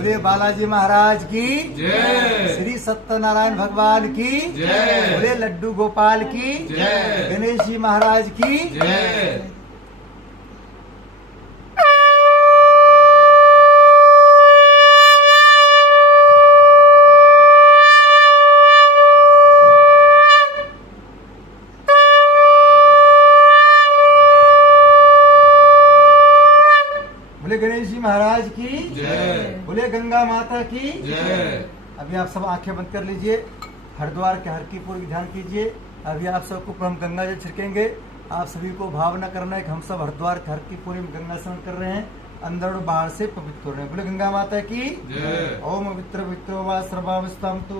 बोले बालाजी महाराज की जय। श्री सत्यनारायण भगवान की जय। बोले लड्डू गोपाल की जय। गणेश जी महाराज की जय। बोले गणेश जी महाराज की जय। बोले गंगा माता की जय। अभी आप सब आंखें बंद कर लीजिए। हरिद्वार के हर की पूरी ध्यान कीजिए। अभी आप सबको हम गंगा जल छिड़केंगे। आप सभी को भावना करना है कि हम सब हरिद्वार के हर की पूरी में गंगा स्नान कर रहे हैं, अंदर और बाहर से पवित्र हो रहे हैं। बोले गंगा माता की जय। ओम पवित्र पवित्रो वा सर्वावस्थाम तो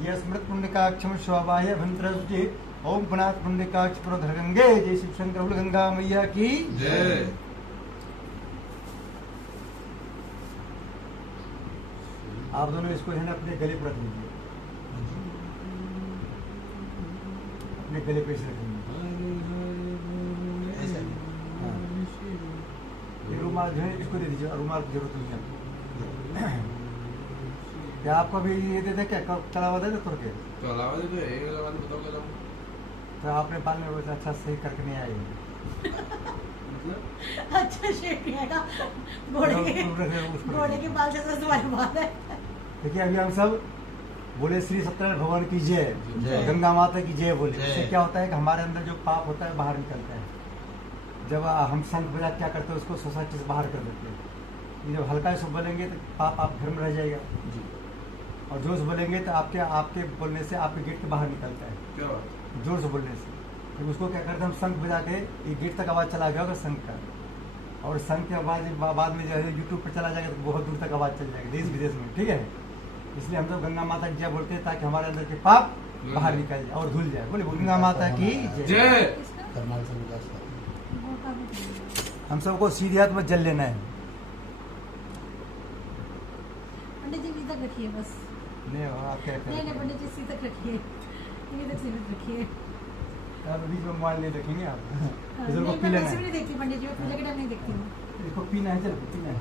ये स्मृत पुण्यकाक्षम शोभाय भंत्रजी ओम पुनाथ पुण्यकाक्ष प्रोधर गंगे जय शिव शंकर। बोले गंगा मैया की जय। आप दोनों इसको है ना अपने गले पर रख लीजिए, अपने गले पे से रखेंगे। हाँ। ये रुमाल जो है इसको दे दीजिए, रुमाल की जरूरत नहीं है। क्या आपको भी ये दे दे क्या चलावा दे दे तोड़ के? तो अलावा दे दो, एक अलावा बताओ क्या लाऊं? तो आपने बाल में वैसे अच्छा सही करके नहीं आए। मतलब अच्छा शेप नहीं आएगा। घोड़े के बाल जैसा तुम्हारे बाल है। देखिए अभी हम सब बोले श्री सत्यनारायण भगवान की जय, जय। गंगा माता की जय बोले। जय। इससे क्या होता है कि हमारे अंदर जो पाप होता है बाहर निकलता है। जब हम शंख बजा क्या करते हैं उसको सोसाइटी से बाहर कर देते हैं। ये जब हल्का से बोलेंगे तो पाप आप घर में रह जाएगा, और जोर से बोलेंगे तो आपके बोलने से आपके गेट के बाहर निकलता है, क्या बात? जोर से बोलने से। तो उसको क्या करते हैं हम शंख बजा के ये गेट तक आवाज़ चला गया होगा शंख का, और शंख के आवाज़ बाद में जो है यूट्यूब पर चला जाएगा तो बहुत दूर तक आवाज़ चल जाएगी देश विदेश में, ठीक है। इसलिए हम लोग गंगा माता की जय बोलते हैं ताकि हमारे अंदर के पाप बाहर निकल जाए और धुल जाए। बोले गंगा माता की जय। जय। हम सबको सीधे हाथ में जल लेना है। पंडित जी तक रखिए बस। नहीं आप क्या नहीं करें, पंडित जी सी तक रखिए, ये तक सीमित रखिए। अब बीच में मोबाइल नहीं रखेंगे आप। हाँ, इसको नहीं, पी मैं लेना वैसे भी है, नहीं देखती पंडित जी, मैं पूजा के टाइम नहीं देखती हूँ। इसको पीना है, चल पीना है।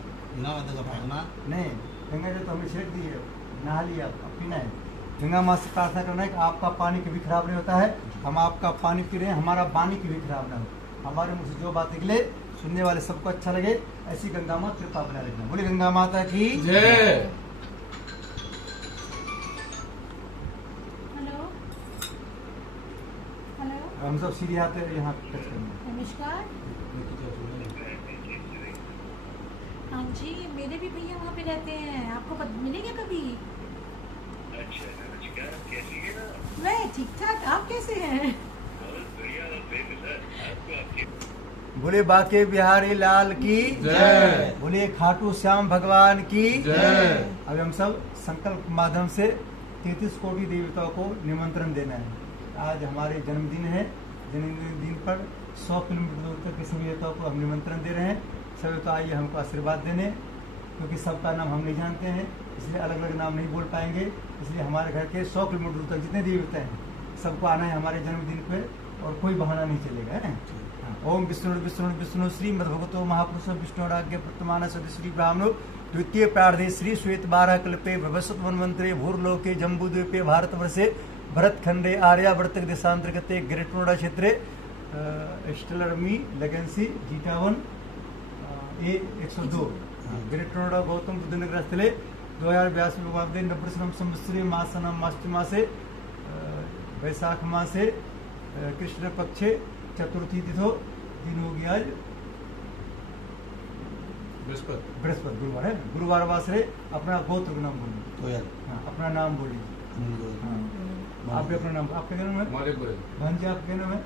नहीं गंगा जल तो हमें छिड़क दी है, नहा लिया, अब पीना है। गंगा माँ से प्रार्थना करना है कि आपका पानी कभी खराब नहीं होता है, हम आपका पानी पी रहे हैं, हमारा पानी कभी खराब ना हो। हमारे मुँह से जो बात निकले सुनने वाले सबको अच्छा लगे, ऐसी गंगा माँ कृपा बना रखना। बोले गंगा माता की जय। हेलो हेलो हम सब सीधे हाथ यहाँ टच करेंगे। नमस्कार। हाँ जी, मेरे भी भैया वहाँ पे रहते हैं, आपको मिलेंगे कभी? अच्छा नमस्कार, कैसी है ना? मैं ठीक ठाक, आप कैसे हैं? बहुत बढ़िया और बेमिसाल। आपको आपके बोले बाके बिहारी लाल की जय। बोले खाटू श्याम भगवान की जय। अभी हम सब संकल्प के माध्यम से 33 कोटि देवताओं को निमंत्रण देना है। आज हमारे जन्मदिन है, जन्मदिन पर 100 किलोमीटर दूर तक के सभी देवताओं को हम निमंत्रण दे रहे हैं। सभी देवता आइए हमको आशीर्वाद देने, क्योंकि सबका नाम हम नहीं जानते हैं, इसलिए अलग अलग नाम नहीं बोल पाएंगे। इसलिए हमारे घर के 100 किलोमीटर दूर तक जितने देवता हैं सबको आना है हमारे जन्मदिन पे, और कोई बहाना नहीं चलेगा है। ओम विष्णु विष्णु विष्णु श्री मद्भगवतो महापुरुष विष्णुराज्ञ वर्तमान सति श्री ब्राह्मणो द्वितीय प्रार्धे श्री श्वेत 12 कल्पे भविष्यत मनमंत्रे भूर्लोके जम्बूद्वीपे भारतवर्षे भरतखंडे आर्यावर्त देशांतर्गते ग्रेट नोएडा क्षेत्रे स्टेलरमी लेगेंसी जीटावन A102 ग्रेट नोएडा गौतम बुद्ध नगर स्थले 2082 नववर्षम संवत्सरे मासनम मासे वैशाख मासे कृष्ण पक्षे चतुर्थी तिथो दिन होगी आज बृहस्पति गुरुवार है। गुरुवार वासरे अपना गोत्र का नाम बोलिए। हाँ, अपना नाम बोलिए। हाँ, आप भी अपना नाम, आपका क्या नाम है? हमारे पूरे भांजी आपका क्या नाम है?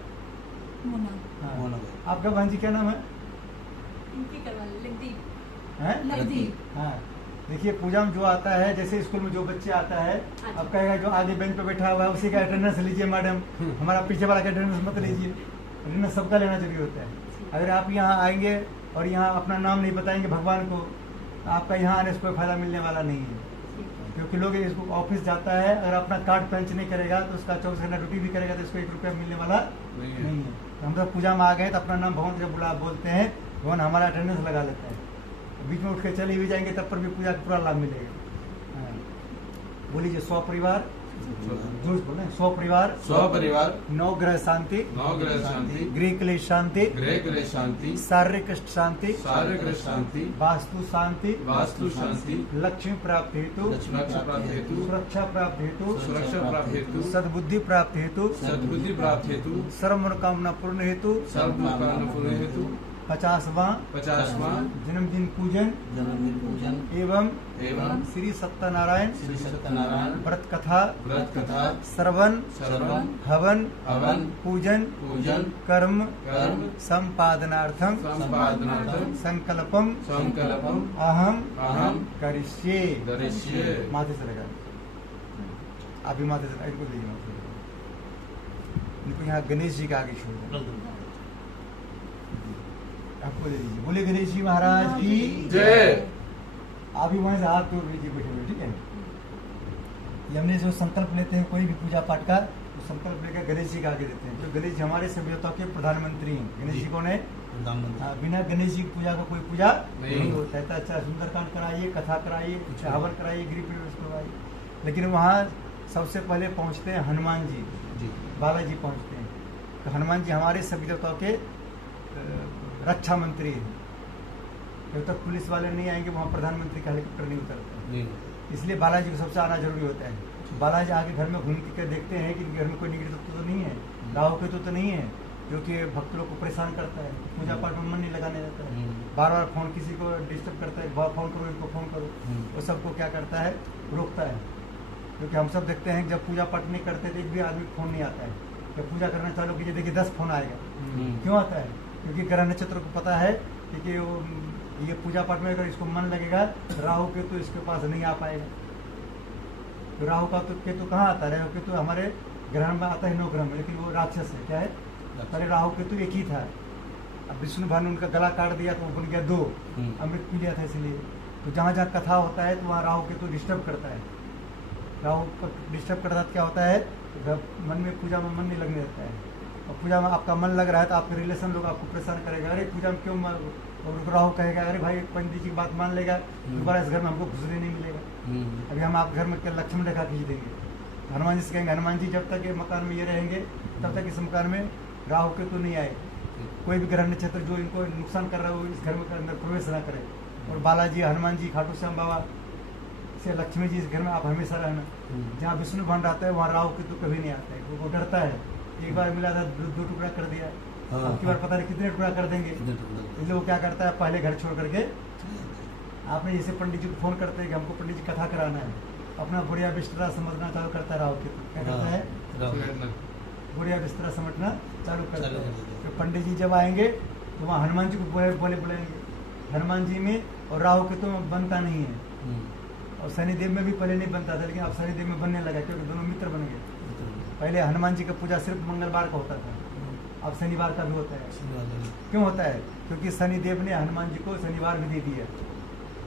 मोना। हाँ, आपका भांजी क्या नाम है? इनकी करवा ले, लगदीप। हैं? लगदीप। हाँ, देखिए पूजा में जो आता है, जैसे स्कूल में जो बच्चे आता है, अब कहेगा जो आगे बेंच पे बैठा हुआ है उसी का अटेंडेंस लीजिए मैडम, हमारा पीछे वाला का अटेंडेंस मत लीजिए। अटेंडेंस सबका लेना जरूरी होता है। अगर आप यहाँ आएंगे और यहाँ अपना नाम नहीं बताएंगे भगवान को, तो आपका यहाँ आने से कोई फायदा मिलने वाला नहीं है। क्योंकि लोग इसको ऑफिस जाता है, अगर अपना कार्ड पंच नहीं करेगा तो उसका 24 घंटा ड्यूटी भी करेगा तो इसको 1 रुपया मिलने वाला नहीं है। तो हम सब पूजा में आ गए तो अपना नाम भगवान जब बुला बोलते हैं, भगवान हमारा अटेंडेंस लगा लेते हैं। बीच में उठ के चले भी जाएंगे तब पर भी पूजा का पूरा लाभ मिलेगा। हाँ। बोलिए स्वपरिवार, जोश बोले, स्वपरिवार स्वपरिवार, नवग्रह शांति, नवग्रह शांति, गृह क्लेश शांति, गृह क्लेश शांति, शारीरिक शांति, शारीरिक शांति, वास्तु शांति, वास्तु शांति, लक्ष्मी प्राप्ति हेतु, लक्ष्य प्राप्ति हेतु, सुरक्षा प्राप्ति हेतु, सुरक्षा प्राप्ति हेतु, सद्बुद्धि प्राप्ति हेतु, सद्बुद्धि प्राप्ति हेतु, सर्व मनोकामना पूर्ण हेतु, सर्व कामना पूर्ण हेतु, 50वां 50वां जन्मदिन पूजन जन्मदिन पूजन एवं एवं श्री सत्यनारायण श्री सत्यनारायण व्रत कथा व्रत कथा श्रवण श्रवण हवन हवन पूजन पूजन कर्म कर्म संपादनार्थम संपादनार्थम संकल्पम संकल्पम अहम अहम करिष्ये। करिष्ये। माथे से लगा, अभी माथे से इनको दीजिए, माथे से। इनको यहाँ गणेश जी का आगे छोड़ दें। आपको दे दीजिए। बोले गणेश जी महाराज की जय। अभी वहां से हाथ जोड़ लीजिए बैठे हुए, ठीक है। ये हमने जो संकल्प लेते हैं कोई भी पूजा पाठ का, तो संकल्प लेकर गणेश जी का आगे देते हैं। तो गणेश जी हमारे सभ्यताओं के प्रधानमंत्री हैं। गणेश जी कौन है? हाँ, बिना गणेश जी की पूजा का कोई पूजा नहीं होता है। तो अच्छा सुंदरकांड कराइए, कथा कराइए, हवन कराइए, गृह प्रवेश करवाइए, लेकिन वहाँ सबसे पहले पहुँचते हैं हनुमान जी, बालाजी पहुँचते हैं। तो हनुमान जी हमारे सभी देवताओं के रक्षा मंत्री है। जब तक पुलिस वाले नहीं आएंगे वहाँ प्रधानमंत्री का हेलीकॉप्टर नहीं उतरता, इसलिए बालाजी को सबसे आना जरूरी होता है। बालाजी आगे घर में घूम के देखते हैं कि घर में कोई निगेटिव तत्व तो नहीं है, राहु केतु तो नहीं है, क्योंकि भक्त लोग को परेशान करता है, पूजा पाठ में मन नहीं लगाने देता है, बार बार फोन किसी को डिस्टर्ब करता है, फोन करो इनको फोन करो, वो सबको क्या करता है, रोकता है। क्योंकि हम सब देखते हैं जब पूजा पाठ नहीं करते तो एक भी आदमी फोन नहीं आता है। जब पूजा करना चालू कीजिए देखिए 10 फोन आएगा। क्यों आता है? क्योंकि ग्रह नक्षत्र को पता है कि ये पूजा पाठ में अगर इसको मन लगेगा राहु केतु इसके पास नहीं आ पाएगा। तो राहु का तो केतु कहाँ आता है? राहु केतु हमारे ग्रहण में आता है 9 ग्रह में, लेकिन वो राक्षस है। क्या है? पहले राहु केतु एक ही था, अब विष्णु भगवान ने उनका गला काट दिया तो बन गया 2, अमृत पी लिया था इसलिए। तो जहाँ जहाँ कथा होता है तो वहाँ राहु केतु डिस्टर्ब करता है। राहु डिस्टर्ब करता है क्या होता है? मन में पूजा में मन नहीं लगने देता है, और पूजा में आपका मन लग रहा है तो आपके रिलेशन लोग आपको परेशान करेगा, अरे पूजा में क्यों और राहु कहेगा अरे भाई पंडित जी की बात मान लेगा, दोबारा इस घर में हमको घुसने नहीं मिलेगा। अभी हम आप घर में क्या लक्ष्मण रेखा खींच देंगे। हनुमान जी से कहेंगे हनुमान जी जब तक ये मकान में ये रहेंगे तब तक इस मकान में राहु केतु नहीं आए, कोई भी ग्रह नक्षत्र जो इनको नुकसान कर रहा है वो इस घर में अंदर प्रवेश ना करे। और बालाजी, हनुमान जी, खाटू श्याम बाबा से लक्ष्मी जी इस घर में आप हमेशा रहना। जहाँ विष्णु भगवान रहता है वहाँ राहु केतु कभी नहीं आता है, वो डरता है। एक बार मिला था 2 टुकड़ा कर दिया, अब की बार पता नहीं कितने टुकड़ा कर देंगे। इसलिए वो क्या करता है, पहले घर छोड़ करके आपने जैसे पंडित जी को फोन करते हैं कि हमको पंडित जी कथा कराना है, अपना बुढ़िया बिस्तरा समझना चालू करता है राहु केतु। क्या करता है? बुढ़िया बिस्तरा समझना चालू करता है। तो पंडित जी जब आएंगे तो वहाँ हनुमान जी को बुलाएंगे। हनुमान जी में और राहु केतु में बनता नहीं है, और शनिदेव में भी पहले नहीं बनता था, लेकिन अब शनिदेव में बनने लगा क्योंकि दोनों मित्र बन गए। पहले हनुमान जी का पूजा सिर्फ मंगलवार का होता था, अब शनिवार का भी होता है। क्यों होता है? क्योंकि शनिदेव ने हनुमान जी को शनिवार भी दे दिया।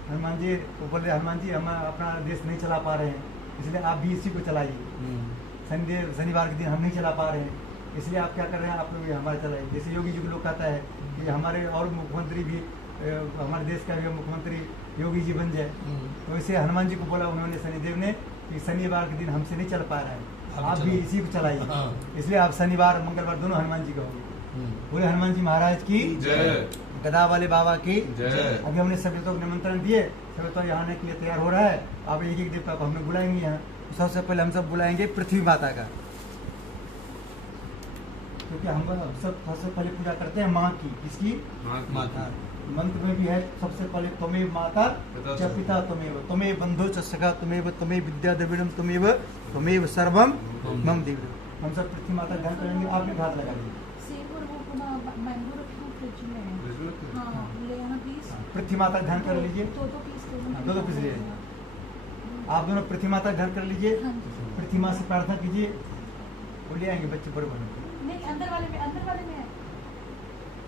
हनुमान जी को बोले हनुमान जी हम अपना देश नहीं चला पा रहे हैं, इसलिए आप भी इसी को चलाइए। शनिदेव शनिवार के दिन हम नहीं चला पा रहे हैं, इसलिए आप क्या कर रहे हैं, आप लोग हमारे चलाइए। जैसे योगी जी को लोग कहता है कि हमारे और मुख्यमंत्री भी, हमारे देश का भी मुख्यमंत्री योगी जी बन जाए, तो वैसे हनुमान जी को बोला उन्होंने, शनिदेव ने, कि शनिवार के दिन हमसे नहीं चल पा रहा है, आप भी इसी को चलाइए। इसलिए आप शनिवार मंगलवार दोनों हनुमान जी का होंगे। बोले हनुमान जी महाराज की जय। गदा वाले बाबा की जय। अभी हमने सभी को निमंत्रण दिए, सभी तो यहाँ आने के लिए तैयार हो रहा है। आप एक एक देवता को हमें बुलाएंगे यहाँ। सबसे पहले हम सब बुलाएंगे पृथ्वी माता का, क्योंकि हम सब सबसे पहले पूजा करते हैं माँ की। किसकी? माता। मंत्र में भी है सबसे पहले त्वमेव माता च पिता त्वमेव, त्वमेव बंधु च सखा त्वमेव, त्वमेव विद्या द्रविड़म त्वमेव, त्वमेव सर्वम मम देव। हम सब पृथ्वी माता ध्यान करेंगे। आप भी हाथ लगा दीजिए। सेब और वो पुनः मैंगो रखी हूँ फ्रिज में। हाँ ले आना प्लीज। पृथ्वी माता ध्यान कर लीजिए। 2 पीस दो पीस लीजिए। आप दोनों पृथ्वी माता ध्यान कर लीजिए। पृथ्वी माँ से प्रार्थना कीजिए, वो ले आएंगे बच्चे बड़े बड़े। नहीं अंदर वाले में है।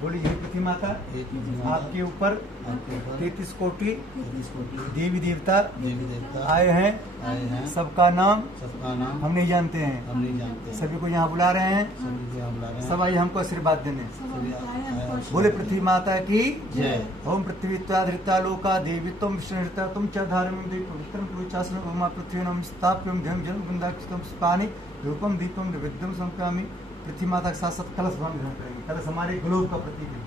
बोली हे पृथ्वी माता, हे पृथ्वी माता, आपके ऊपर आपके ऊपर 33 कोटि 33 कोटि देवी देवता देवी देवता आए हैं। सबका नाम सबका नाम हम नहीं जानते हैं। हम नहीं जानते। सभी को यहाँ बुला रहे हैं। सभी को हम बुला रहे हैं। सब आइए हमको आशीर्वाद देने। सभी आए। बोले पृथ्वी माता की जय। ओम पृथ्वी त्वाधृता लोका देवी तुम विष्णुता तुम च धारम पवित्रम पुरुषासन उमा पृथ्वी नम स्थाप्यम धम जल गंधाक्षतम पानी धूपम दीपम विद्यम संक्रामी। पृथ्वी माता के साथ साथ कलश ग्रहण करेंगे। कलश हमारे ग्लोब का प्रतीक है।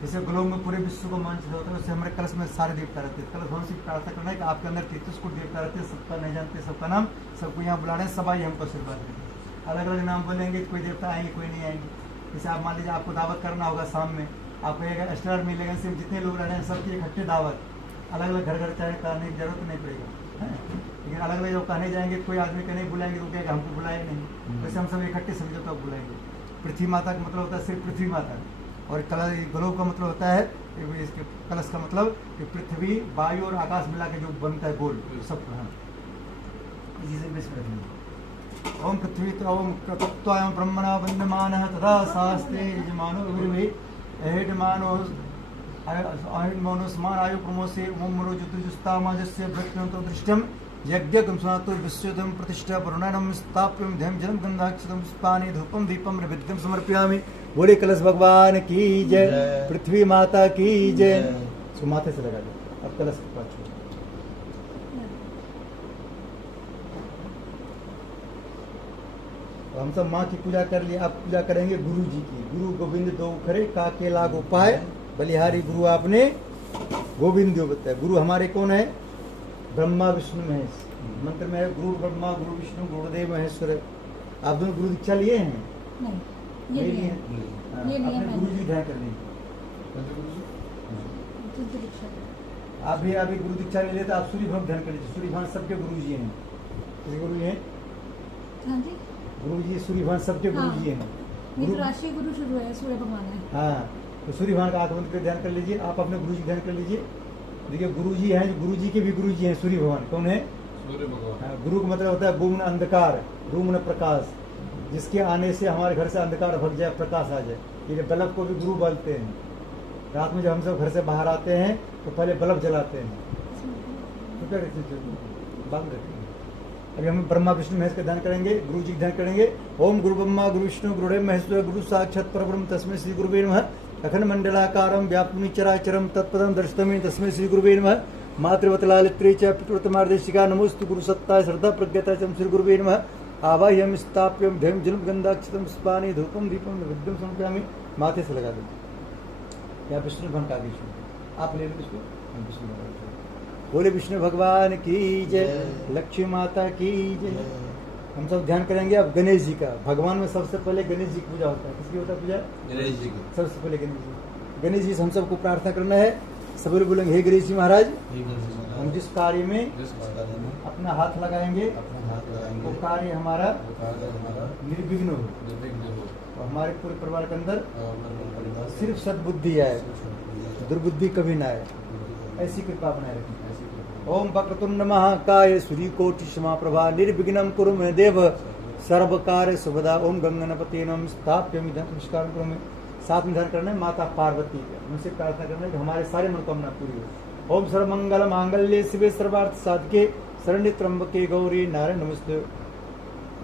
जैसे ग्लोब में पूरे विश्व को मानचित्र होता है, वैसे हमारे कलश में सारे देवता रहते हैं। कलश भवन से प्रार्थना करना है कि आपके अंदर 33 कोटि देवता रहते हैं। सबका नहीं जानते, सबका नाम, सबको यहाँ बुला रहे हैं। सब आइए हमको आशीर्वाद देंगे। अलग अलग नाम बोलेंगे, कोई देवता आएंगे, कोई नहीं आएंगे। जैसे आप मान लीजिए आपको दावत करना होगा शाम में, आपको एक स्टार मिलेगा, सिर्फ जितने लोग रह रहे हैं सबकी इकट्ठे दावत। अलग अलग घर घर चाहे करने की जरूरत नहीं पड़ेगा, लेकिन अलग अलग जब कहने जाएंगे, कोई आदमी के नहीं बुलाएंगे तो कहेगा हमको बुलाए नहीं। वैसे हम सब इकट्ठे सभी जब तक बुलाएंगे। पृथ्वी माता का मतलब होता है सिर्फ पृथ्वी माता, और कलश ग्लोब का मतलब होता है, इसके कलश का मतलब कि पृथ्वी वायु और आकाश मिला के जो बनता है गोल सब। इसी से बेस रखेंगे। ओम पृथ्वी ओम तत्त्वायं ब्रह्मणा वन्दमानः तथा शास्त्रे यजमानो विर्वे अहेडमानो अहेडमानोस्मान आयु प्रमोसे ओम मरो ज्योतिजुस्तामाजस्य भृत्यन्तो दृष्टम यज्ञकं सुनातो विश्वदं प्रतिष्ठा वरुणानं स्थाप्यं धम जलं गंधाक्षतं पुष्पाणि धूपं दीपं नैवेद्यं समर्पयामि। बोले कलश भगवान की जय। पृथ्वी माता की जय। इसको माथे से लगा दो। अब कलश के पास छोड़ो। हम सब माँ की पूजा कर लिया। अब पूजा करेंगे गुरु जी की। गुरु गोविंद दो खरे काके लाग उपाय, बलिहारी गुरु आपने गोविंद देव बताया। गुरु हमारे कौन है? ब्रह्मा विष्णु महेश। मंत्र में है गुरु ब्रह्मा गुरु विष्णु गुरुदेव महेश्वर। आप दोनों गुरु दीक्षा लिए हैं? नहीं, ये लिए लिए हैं। हाँ, ये लिए अपने मैंने। गुरु जी ध्यान कर लीजिए। जिनकी दीक्षा ली। आप भी अभी गुरु दीक्षा ले लेते, आप सूर्य भगवान ध्यान कर लीजिए। सूर्य भगवान सबके गुरु जी हैं। किसी गुरु जी हैं? हाँ जी, गुरु जी सूर्य भगवान सबके गुरु हाँ। जी हैं। मित्र राशि गुरु शुरू है, सूर्य भगवान है। हाँ, तो सूर्य भगवान का आंख बंद कर ध्यान कर लीजिए। आप अपने गुरु जी ध्यान कर लीजिए। देखिए गुरु जी हैं, गुरु जी के भी गुरु जी हैं सूर्य भगवान। कौन है? सूर्य भगवान। हाँ, गुरु का मतलब होता है गुमन अंधकार, रूमन प्रकाश, जिसके आने से हमारे घर से अंधकार भग जाए, प्रकाश आ जाए। ये बल्ब को भी गुरु बोलते हैं। रात में जब हम सब घर से बाहर आते हैं तो पहले बल्ब जलाते हैं। तो क्या कहते हैं? बंद रखते हैं। अभी हम ब्रह्मा विष्णु महेश का ध्यान करेंगे, गुरु जी ध्यान करेंगे। ओम गुरु ब्रह्मा गुरु विष्णु गुरुदेव महेश्वर गुरु साक्षात् परब्रह्म तस्मै श्री गुरुवे नमः। अखंड मंडलाकारं व्याप्तुनि चराचरं तत्पदं दर्शितमे तस्मै श्री गुरुवे नमः। मातृवतलालित्रे च पितृतमार्देशिका नमोस्तु गुरु सत्ताय श्रद्धा प्रज्ञता च श्री गुरुवे नमः। आवाह्यम स्थाप्यम धम जलम गंधाक्षतम पुष्पाणि धूपम दीपम नैवेद्यम समर्पयामि। माथे से लगा दो। या विष्णु भगवान का आदेश आप ले लो इसको। विष्णु भगवान बोले विष्णु भगवान की जय। लक्ष्मी माता की जय। हम सब ध्यान करेंगे अब गणेश जी का। भगवान में सबसे पहले गणेश जी की पूजा होता है। किसकी होता है पूजा? गणेश जी की। सबसे पहले गणेश जी। गणेश जी से हम सबको प्रार्थना करना है। सब लोग बोलेंगे हे गणेश जी महाराज, हम जिस कार्य में अपना हाथ लगाएंगे वो कार्य हमारा निर्विघ्न हो, और हमारे पूरे परिवार के अंदर सिर्फ सद्बुद्धि आए, दुर्बुद्धि कभी ना आए। ऐसी कृपा बनाए रखें। ओम वक्रतुंड महाकाय सूर्यकोटि समाप्रभा निर्विघ्नं कुरु मे देव सर्व कार्य शुभदा। ओम गंगनपते नमः स्थाप्यामि नमस्कार करो। में साथ में ध्यान करना है माता पार्वती का। उनसे प्रार्थना करना है कि हमारे सारे मनोकामना पूरी हो। ओम सर्वमंगल मांगल्ये शिवे सर्वार्थ साधके शरण्ये त्र्यंबके गौरी नारायण नमस्ते।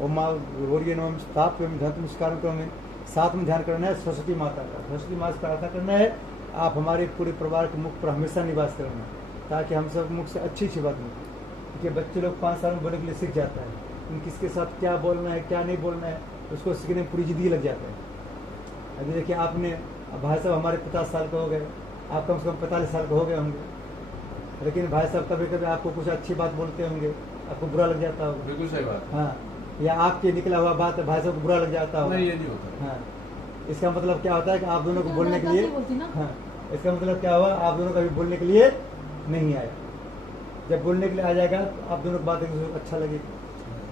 ओम मां गौरी नमः स्थाप्यामि नमस्कार करो। में साथ में ध्यान करना है सरस्वती माता का। सरस्वती माता से प्रार्थना करना है आप हमारे पूरे परिवार के मुख पर हमेशा निवास करना, ताकि हम सब मुख से अच्छी अच्छी बात मिले। क्योंकि बच्चे लोग 5 साल में बोलने के लिए सीख जाता है, उन किसके साथ क्या बोलना है क्या नहीं बोलना है उसको सीखने में पूरी जिंदगी लग जाता है। अभी देखिए आपने भाई साहब हमारे 50 साल के हो गए, आप कम से कम 45 साल के हो गए होंगे, लेकिन भाई साहब कभी कभी आपको कुछ अच्छी बात बोलते होंगे, आपको बुरा लग जाता होगा। बिल्कुल सही बात। हाँ, या आपके निकला हुआ बात भाई साहब को बुरा लग जाता होगा। नहीं, ये नहीं होता। हाँ, इसका मतलब क्या होता है कि आप दोनों को बोलने के लिए, हाँ, इसका मतलब क्या हुआ आप दोनों का भी बोलने के लिए नहीं आया। जब बोलने के लिए आ जाएगा तो आप दोनों को बात अच्छा लगेगी।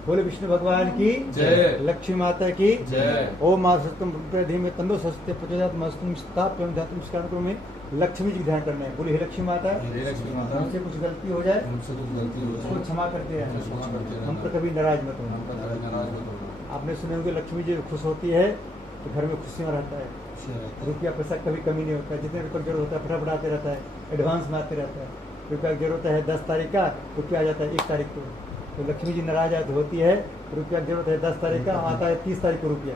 बोले विष्णु भगवान की जय। लक्ष्मी माता की जय। ओम सत्यम धीमे तंदो सस्ते प्रचोदयात् मस्तुम स्थाप्यं धातुम स्कारणो में लक्ष्मी जी ध्यान करना है। बोले हे लक्ष्मी माता, हे लक्ष्मी माता, हमसे कुछ गलती हो जाए हमसे कुछ गलती हो उसको जाए क्षमा करते हैं, क्षमा करते हैं। हम पर कभी नाराज मत हम पर होना। नाराज मत होना। आपने सुने होंगे लक्ष्मी जी खुश होती है तो घर में खुशियाँ रहता है, से रहता है। रुपया पैसा कभी कमी नहीं होता है, जितने रुपये जरूरत होता है फटाफट आते रहता है, एडवांस में आते रहता है। रुपया की जरूरत है 10 तारीख का, रुपया आ जाता है 1 तारीख को। तो लक्ष्मी जी नाराज होती है, रुपया की जरूरत है 10 तारीख का, आता है 30 तारीख को रुपया।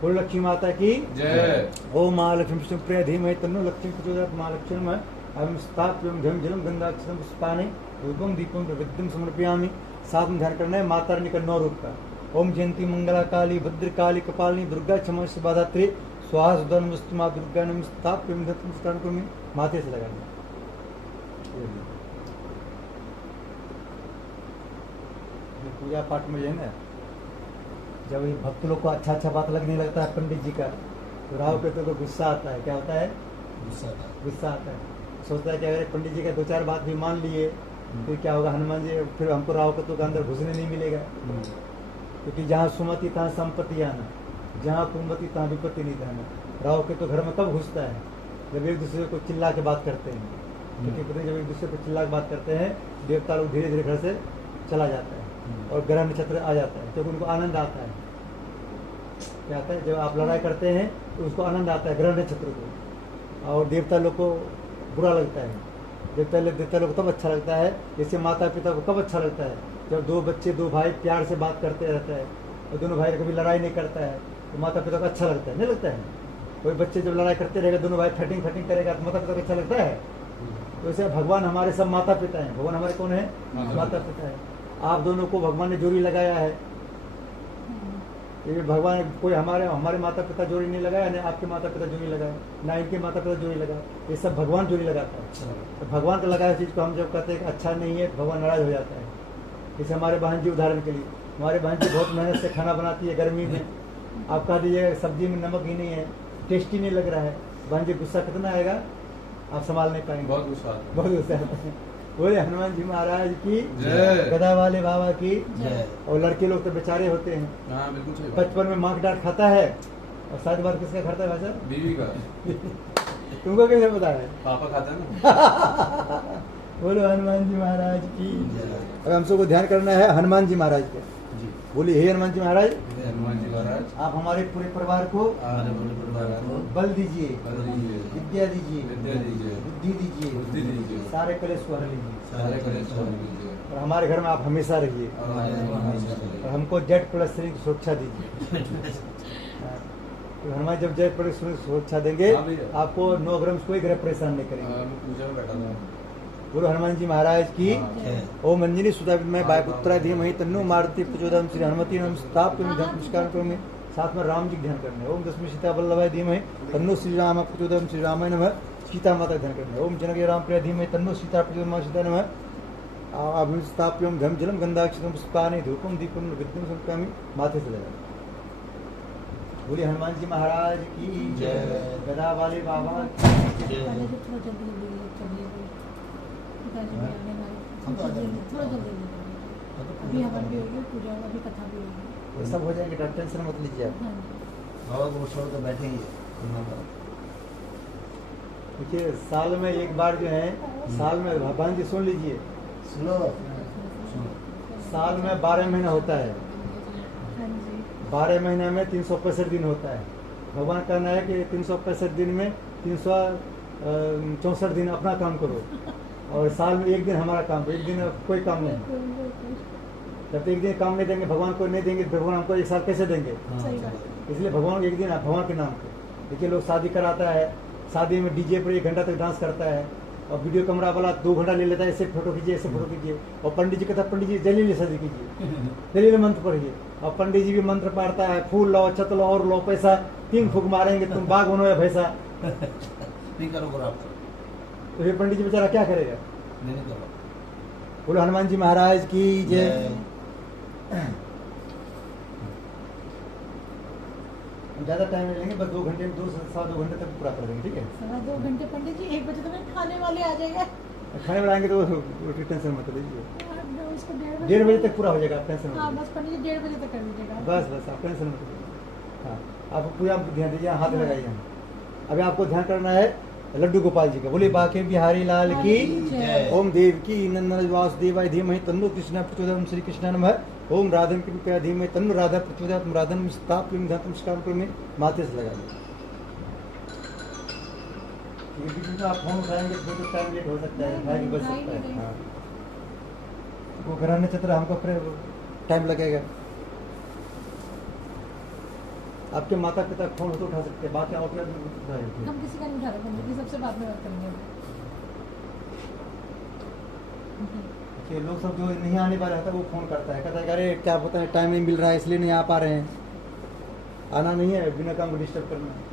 बोलो लक्ष्मी माता की जय। ओम महालक्ष्मी विष्णु प्रिय धीमहि तन्नो लक्ष्मी प्रचोदयात्। महालक्ष्मी अहं स्थाप्यं घं जलम गंधाक्षरम पुष्पाणि धूपम दीपम प्रविद्यम समर्पयामि। साथ में ध्यान करना है माता रानी का 9 रूप का। ओम जयंती मंगला काली भद्रकाली कपालिनी दुर्गा क्षमा शिवाधात्री स्वाहा सुधा नमस्ते माँ दुर्गा नमस्ताप्यं धत्म को माथे से लगाना। पूजा पाठ में जो है ना, जब ये भक्त लोग को अच्छा बात लगने लगता है पंडित जी का, तो राहु केतु को गुस्सा आता है। क्या होता है? गुस्सा आता है। सोचता है कि अगर पंडित जी का 2-4 बात भी मान लिए फिर क्या होगा, हनुमान जी फिर हमको राहु केतु के अंदर घुसने नहीं मिलेगा। क्योंकि जहाँ सुमति तहाँ संपत्ति आना, जहाँ कुमति तहाँ विपत्ति नहीं रहना। राहु केतु घर में कब घुसता है? जब एक दूसरे को चिल्ला के बात करते हैं। क्योंकि जब एक दूसरे को चिल्ला के बात करते हैं, देवता लोग धीरे धीरे घर से चला जाता है और ग्रह नक्षत्र आ जाता है, क्योंकि उनको आनंद आता है। क्या आता है? जब आप लड़ाई करते हैं तो उसको आनंद आता है ग्रह नक्षत्र को, और देवता लोग को बुरा लगता है। देवता लोग को तब अच्छा लगता है, जैसे माता पिता को कब अच्छा लगता है, जब 2 बच्चे 2 भाई प्यार से बात करते रहते हैं और दोनों भाई कभी लड़ाई नहीं करता है, तो माता पिता को अच्छा लगता है। नहीं लगता है? कोई बच्चे जब लड़ाई करते रहेगा, दोनों भाई फटिंग करेगा, तो माता पिता को अच्छा लगता है। तो ऐसे भगवान हमारे सब माता पिता हैं। भगवान हमारे कौन है? माता पिता है। आप दोनों को भगवान ने जोड़ी लगाया है। ये भगवान कोई हमारे माता पिता जोड़ी नहीं लगाया, ना आपके माता पिता जोड़ी लगाया, ना इनके माता पिता जोड़ी लगाया। ये सब भगवान जोड़ी लगाता है। तो भगवान का लगाया चीज को हम जब कहते हैं कि अच्छा नहीं है, भगवान नाराज हो जाता है। जैसे हमारे बहन जी, उदाहरण के लिए हमारे बहन जी बहुत मेहनत से खाना बनाती है गर्मी में। आप कह दीजिए सब्जी में नमक ही नहीं है, टेस्टी नहीं लग रहा है, बहन जी गुस्सा कितना आएगा आप संभाल नहीं पाएंगे। बहुत गुस्सा आता है। बहुत गुस्सा आता है। बोले हनुमान जी महाराज की जय। गदा वाले बाबा की जय। और लड़के लोग तो बेचारे होते हैं, हाँ बिल्कुल सही बात। बचपन में माँ की डांट खाता है और 7 बार किसका खाता है भाई साहब? बीवी का। तुमको कैसे पता है? पापा खाता है ना। बोलो हनुमान जी महाराज की। जय। अब हम सबको ध्यान करना है हनुमान जी महाराज का। जी। बोलिए हे हनुमान जी महाराज, हनुमान जी महाराज आप हमारे पूरे परिवार को आज अपने परिवार को बल दीजिए, बल दीजिए, विद्या दीजिए, विद्या दीजिए, बुद्धि दीजिए, बुद्धि दीजिए, सारे कलेश को हर लीजिए सारे कलेश को हर लीजिए और हमारे घर में आप हमेशा रहिए और हमारे घर में हमेशा और रहिए। हमको Z+ श्रेणी की सुरक्षा दीजिए। तो हनुमान जब Z+ श्रेणी की सुरक्षा देंगे, हाँ भैया। आपको 9 ग्राम कोई ग्रह परेशान नहीं करेंगे। मैं पूजा में बैठा था। बोलो हनुमान जी महाराज की। हाँ। ओम अंजनी सुधा विद्महे वायुपुत्रा धीमहि तन्नो मारुति प्रचोदयात्। श्री हनुमति नमस्ताप्यं नमस्कार करोमि। साथ में राम जी ध्यान करना है। ओम दशमी सीता वल्लभाय धीमहि तन्नो श्री राम प्रचोदयात्। श्री रामाय नमः। सीता माता ध्यान करना है। ओम जनक राम प्रिय धीमहि तन्नो सीता प्रचोदयात्। सीता नमः। अभिस्थाप्यं घम जलम गंधाक्षरम पुष्पाणि धूपम दीपम विद्युम समर्पयामि। माथे से लगा। बोलिए हनुमान जी महाराज की जय। गदा वाले बाबा की जय। पहले तो थोड़ा जल्दी चलिए, पिताजी भी आने वाले, थोड़ा जल्दी अभी हवन भी होगी, पूजा होगा, अभी कथा भी होगी। ये सब हो जाएंगे, टेंशन मत लीजिए आप। हाँ जी। बाबा को छोड़ कर बैठेंगे। देखिए साल में एक बार जो है, साल में भगवान जी सुन लीजिए, सुनो। साल में 12 महीना होता है। हाँ जी। 12 महीने में 365 दिन होता है। भगवान का कहना है कि 365 दिन में 364 दिन अपना काम करो और साल में 1 दिन हमारा काम, 1 दिन कोई काम नहीं। जब एक दिन काम नहीं देंगे, भगवान को नहीं देंगे, भगवान हमको 1 साल कैसे देंगे? सही बात। इसलिए भगवान को 1 दिन भगवान के नाम पे। देखिए लोग शादी कराता है, शादी में डीजे पर 1 घंटा तक डांस करता है और वीडियो कैमरा वाला 2 घंटा ले लेता है, ऐसे फोटो कीजिए, ऐसे फोटो कीजिए। और पंडित जी कहता है पंडित जी जलील शादी कीजिए, जलील मंत्र पढ़िए। और पंडित जी भी मंत्र पढ़ता है, फूल लो, छत लो और लो पैसा, 3 फूक मारेंगे तुम बाघ बनो या भैंसा। नहीं करो आप तो ये पंडित जी बेचारा क्या करेगा? नहीं करो। बोलो हनुमान जी महाराज की जय। ज्यादा टाइम नहीं लेंगे, बस 2 घंटे, 2 से 2.25 घंटे तक पूरा कर देंगे, ठीक है? 2 घंटे पंडित जी, 1 बजे तक खाने वाले आ जाएगा। खाने में आएंगे तो टेंशन मत लीजिए, उसको 1:30 बजे तक पूरा हो जाएगा, आप टेंशन मत हाँ लीजिए। बस पंडित जी 1:30 बजे तक कर दीजिएगा। बस आप टेंशन मत लीजिए। हाँ, आप पूरा ध्यान दीजिए, हाथ लगाइए। अभी आपको ध्यान करना है लड्डू गोपाल जी का। बोले बाके बिहारी लाल की जय। ओम देव की नंदन वासुदेवाय धीमहि तन्नो कृष्ण प्रचोदयात्। श्री कृष्ण नमः। ओम राधन कृपया धीमहि तन्नो राधा प्रचोदयात्। राधन स्थापयं धातुं स्कार्पं में माथे से लगा लो। ये बीच में आप फोन उठाएंगे तो टाइम लेट हो सकता है, टाइम बच सकता है। हाँ, वो घराने चित्र हमको फिर टाइम लगेगा। आपके माता पिता फोन तो उठा सकते हैं, बात क्या होती है हम किसी का नहीं उठा रहे, पंडित जी सबसे बाद में बात करेंगे। कि लोग सब जो नहीं आने पा रहा था वो फोन करता है, कहता है अरे क्या पता है टाइम नहीं मिल रहा है इसलिए नहीं आ पा रहे हैं। आना नहीं है, बिना काम को डिस्टर्ब करना है।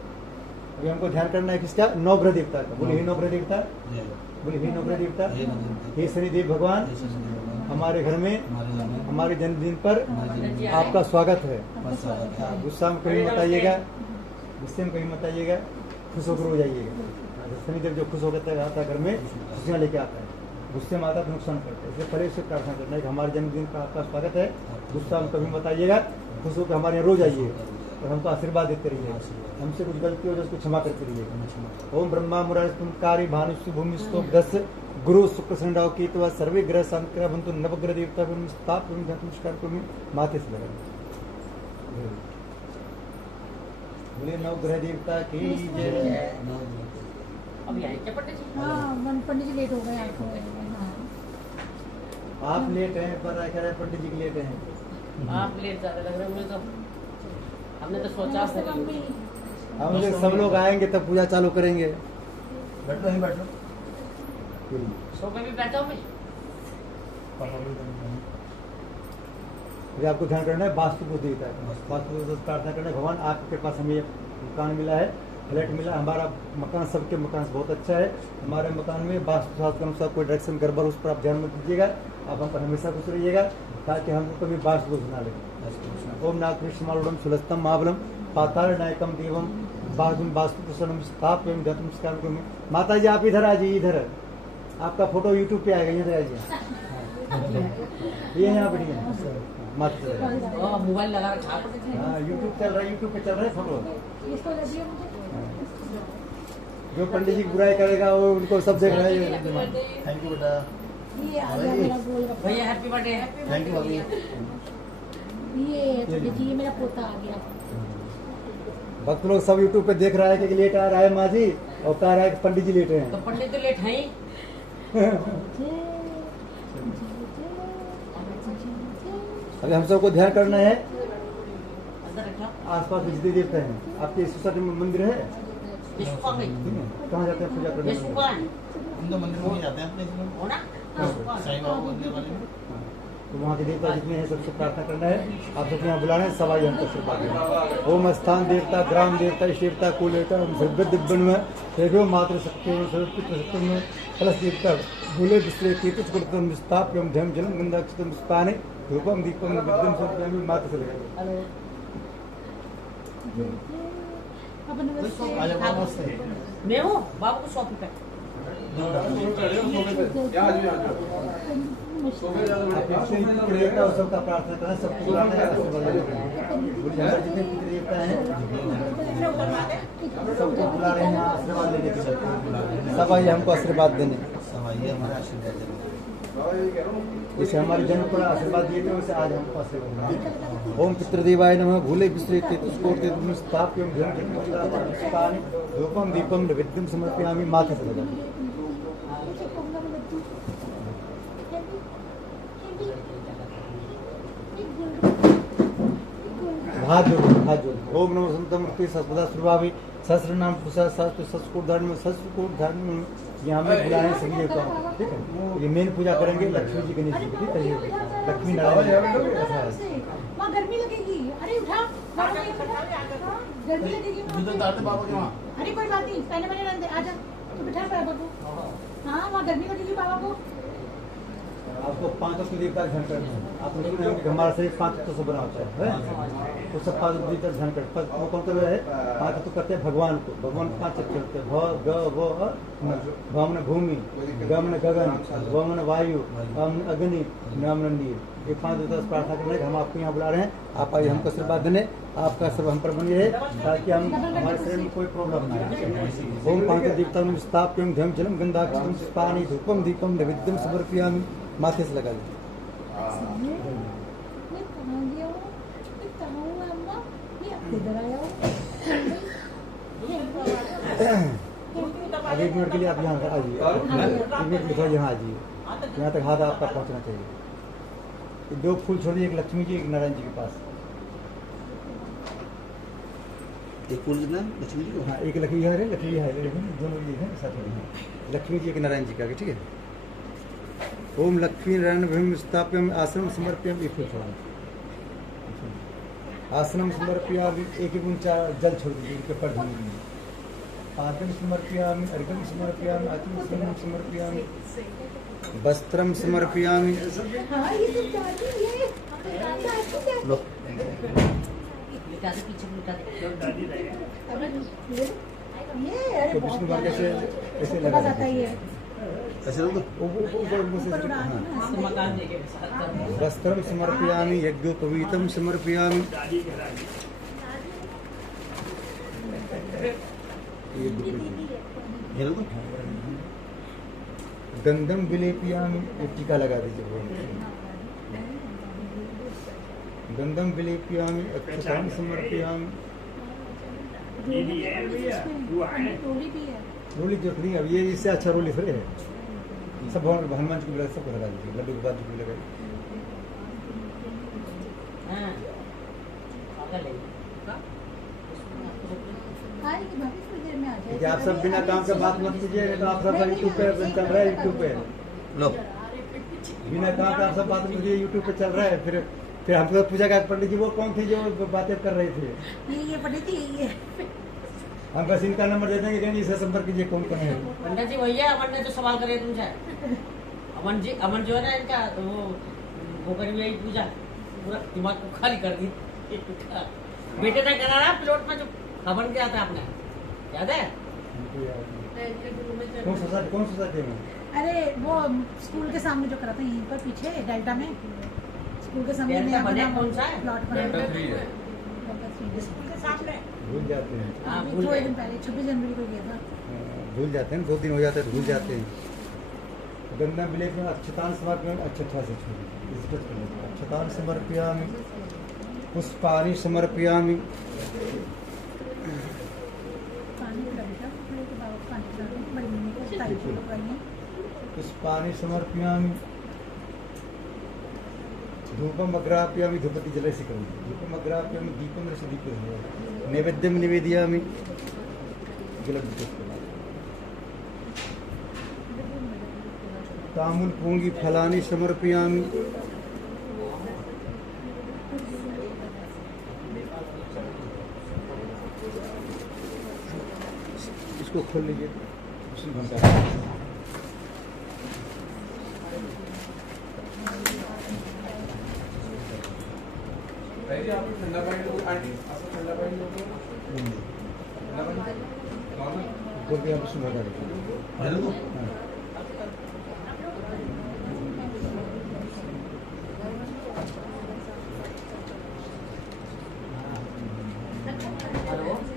अभी हमको ध्यान करना है किसका? नवग्रह देवता का। बोले हे नवग्रह देवता, जय। बोले हे नवग्रह देवता, हे नवग्रह हे शनिदेव भगवान, हे शनिदेव भगवान, हमारे घर में हमारे घर में हमारे जन्मदिन पर हमारे जन्मदिन आपका स्वागत है। पर स्वागत है। गुस्सा में कहीं मत आइएगा, गुस्से में कहीं मत आइएगा, खुश होकर हो जाइएगा। शनिदेव जो खुश होकर आता है घर में खुशियाँ लेके आता है, गुस्से में आता है तो नुकसान करता है। इसलिए पहले से प्रार्थना करना है कि हमारे जन्मदिन पर आपका स्वागत है, गुस्सा में कभी मत आइएगा, खुश होकर हमारे यहाँ रोज आइएगा और हमको आशीर्वाद देते रहिएगा। हमसे कुछ गलती हो तो उसको क्षमा करते रहिएगा। ओम ब्रह्मा मुरारी भानुष्य भूमिस्तु दस गुरु शुक्र संडाव की तो सर्वे ग्रह शांति बंतु नवग्रह देवता नमस्कार को माथे से लगा। बोले नवग्रह देवता की जय। अभी आए क्या पंडित जी? हाँ पंडित जी लेट हो गए आपको। हाँ आप लेट हैं पर कह रहे हैं पंडित जी लेट हैं। आप लेट ज्यादा लग रहे हैं, तो हमने तो सोचा नमस्ते मम्मी। हम लोग सब लोग आएंगे तब पूजा चालू करेंगे। बैठो नहीं बैठो। सोफे में बैठा हूँ मैं। अभी आपको ध्यान करना है वास्तु को देता है, वास्तु को प्रार्थना करना है भगवान आपके पास हमें मकान मिला है, फ्लैट मिला। हमारा मकान सबके मकान से बहुत अच्छा है। हमारे मकान में वास्तु शास्त्र के अनुसार कोई डायरेक्शन गड़बड़ उस पर आप ध्यान मत दीजिएगा। आप हम पर हमेशा खुश रहिएगा ताकि हमको कभी वास्तु दोष ना लगे। ओम नाथ कृष्णमालुडम सुलस्तम महाबलम पाताल नायकम देवम बाजुम वास्तु प्रसन्नम स्थापयं धतम स्कार्पं में। माता जी आप इधर आ जाइए, इधर आपका फोटो यूट्यूब पे आएगा, इधर आ जाइए। ये यहाँ बढ़िया माता मोबाइल लगा रखा है पंडित जी। हाँ यूट्यूब चल रहा है, यूट्यूब पे चल रहा है फोटो। इसको दे दिए मुझे। जो पंडित जी की बुराई करेगा वो उनको सब देख रहा है। थैंक यू बेटा। ये आ गया मेरा गोलगप्पा। भैया हैप्पी बर्थडे। थैंक यू भाभी। ये पंडित जी ये मेरा पोता आ गया। भक्त लोग सब यूट्यूब पे देख रहा है कि लेट आ रहा है माँ जी और कह रहा है कि पंडित जी लेट तो हैं। पंडित तो लेट है ही। अभी हम सबको ध्यान करना है। अंदर रखा। आसपास जितने देवता हैं आपके सोसाइटी में मंदिर है, ये सुखा गई। कहाँ जाते हैं पूजा ये करने? सुखा है। हम तो मंदिर में जाते हैं अपने इसमें। हो ना? सुखा है। साईं बाबा मंदिर वाले में। तो वहाँ के देवता जितने हैं सबसे प्रार्थना करना है। आप सबको यहाँ बुलाना है, सवाई हमको आशीर्वाद देना। ओम स्थान देवता, ग्राम देवता, इष्ट देवता, कुल देवता, सर्व दिव्य में सेव्यो मातृ शक्ति में कलश देवता भूले विश्ले तीर्थ कुर्तम विस्थाप्यम धम जलम गंधाक्षतम स्थाने धूपम दीपम विद्यम सर्वयामि मातृ से लगा। हेलो। अब नमस्ते। आ जाओ बाबा से। मैं हूँ बाबू को सौंपी पे। आप इससे पितृ देवता और सबका प्रार्थना करना, सबको बुलाना है, आशीर्वाद लेना। बोलिए हमारे जितने पितृ देवता हैं सबको बुला रहे हैं आशीर्वाद लेने के लिए। सब आइए हमको आशीर्वाद देने। सब आइए हमारा आशीर्वाद देने। जैसे हमारे जन्म पर आशीर्वाद दिए थे वैसे आज हमको आशीर्वाद दें। ओम पितृदेवाय नमः। भूले विश्रे तेतुस्कोटे स्थाप्यम धन धूपम दीपम नैवेद्यम समर्पयामि माथे से लगा। हाथ जोड़ो, हाथ जोड़ो। ओम नमो संतमूर्ति सर्वदा सुभावी सहस्र नाम पुरुषा सहस्त्र संस्कृत धर्म में संस्कृत धर्म में यहाँ में बुलाए हैं सभी देवताओं को, ठीक है। ये मेन पूजा करेंगे लक्ष्मी जी गणेश जी की, ठीक है। ये लक्ष्मी नारायण ऐसा है। वहाँ गर्मी लगेगी। अरे उठा गर्मी लगेगी। जूते उतारते बाबा के वहाँ। अरे कोई बात नहीं, पहले मैंने रंग दे। आजा तो बिठा पापा को। हाँ वहाँ गर्मी लगेगी बाबा को। आपको 5 तत्व देवता का ध्यान करना है। आप लोग सुने होंगे कि हमारा शरीर 5 तत्व से बना होता है तो सब 5 तत्व का ध्यान करते हैं। वो कौन सा है 5 तत्व करते हैं भगवान को। भगवान 5 तत्व होते हैं भ ग व अ न। भ मन भूमि, ग मन गगन, व मन वायु, अ मन अग्नि, न मन नीर। ये 5 तत्व से प्रार्थना करना है कि हम आपको यहाँ बुला रहे हैं। आप आइए हमको आशीर्वाद देने, आपका सब हम पर बनी रहे ताकि हम हमारे शरीर में कोई प्रॉब्लम ना आए। ओम पांच देवताओं स्थाप्यम धम जलम गंधाक्षरम पानी धूपम दीपम नैवेद्यम समर्पयामि। माथे से लगा लीजिए। ये कहाँ गया हूँ? ये कहाँ हूँ अम्मा? ये इधर आया हूँ। अब 1 मिनट के लिए आप यहाँ आ जाइए। 1 मिनट के यहाँ आ जाइए। यहाँ तक हाथ आपका पहुँचना चाहिए। 2 फूल छोड़िए, एक लक्ष्मी जी, एक नारायण जी के पास। एक फूल कितना लक्ष्मी जी को? हाँ, एक लकड़ी है, लकड़ी है, दोनों ये है साथ में। लक्ष्मी जी, एक नारायण जी का, ठीक है। ओम लक्ष्मी नारायण भीम स्थाप्यम आश्रम समर्प्यम। एक फूल छोड़ा, आश्रम समर्प्यामि। एक जल छोड़ दीजिए इनके पर धोने के लिए। पादम समर्प्यामि, अर्घ्यम समर्प्यामि, आत्मस्मरणं समर्प्यामि, वस्त्रम समर्प्यामि। हाँ, ये तो चाची है। लो लिटा दे पीछे लिटा दे अरे ये अरे तो बहुत विष्णु भगवान कैसे कैसे लगा लगा जाता है ये। ऐसे रख दो। हाँ। मकान देके साथ कर वस्त्रम समर्पयामि, यज्ञोपवीतम समर्पयामि। ये रख दो। गंधम विलेपयामि। एक टीका लगा दीजिए। गंधम विलेपयामि, अक्षतां समर्पयामि। टोली भी है। रोली जो नहीं, अब ये इससे अच्छा रोली फिर है। सब हनुमान जी को लगा, सबको लगा दीजिए। लड्डू गोपाल जी को लगा दीजिए। हां पागल है हाँ, ये भाभी थोड़ी देर में आ जाए। कि आप सब बिना काम के बात मत कीजिए, नहीं तो आप सब यूट्यूब पे चल रहा है। यूट्यूब पे लो बिना काम के आप सब बात कीजिए, यूट्यूब पे चल रहा है। फिर हमको पूछा गया पंडित जी वो कौन थे जो बातें कर रहे थे। ये पंडित जी ये हम बस इनका नंबर दे देंगे, कहेंगे इससे संपर्क कीजिए कौन कौन है। पंडित जी वही है। अमन ने जो सवाल करे तुमसे, अमन जो है ना इनका, तो वो करी यही पूछा, पूरा दिमाग को खाली कर दी। बेटे ने करा ना प्लॉट में जो अमन किया था आपने, याद है? कौन सोसाइटी में? अरे वो स्कूल के सामने जो करा था यहीं पर पीछे डेल्टा में, स्कूल के सामने डेल्टा नया बने बना कौन सा है? प्लॉट बना डेल्टा 3 है। स्कूल के सामने भूल जाते हैं। हाँ, अभी भूल थोड़े गए। दिन पहले 26 जनवरी को गया था। भूल जाते हैं, 2 दिन हो जाते हैं तो भूल जाते हैं। गंगा विलेज में अक्षतान समर्पयामि। अक्षता से छोड़िए, रिस्पेक्ट कर लीजिए। अक्षतान समर्पयामि, पुष्पाणि समर्पयामि। पानी पिला बेटा, कपड़े के बाद पानी पिला दो। बड़ी मम्मी को तारीफ लगाइए। पुष्पाणि समर्पयामि, धूपम अग्रापयामि। धूपति जल से करूँगी। धूपम अग्रापयामि, दीपम रस दीप नैवेद्यम निवेदयामि। गलत तामुल पूंगी फलानि समर्पयामि। इसको खोल लीजिए। उसी घंटा आप ठंडा पानी लो आंटी, आप ठंडा पानी लो। ठंडा पानी नॉर्मल बोल के आप सुना ये रख दो। हेलो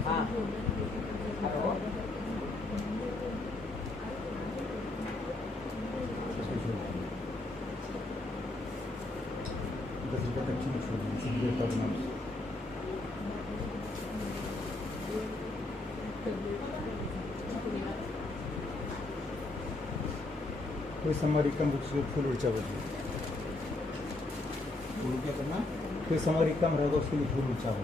हाँ हेलो कोई समारी कम फूल उड़चा बोलिए। फूल क्या करना? कोई समारी कम रहेगा उसके लिए फूल उड़चा हो।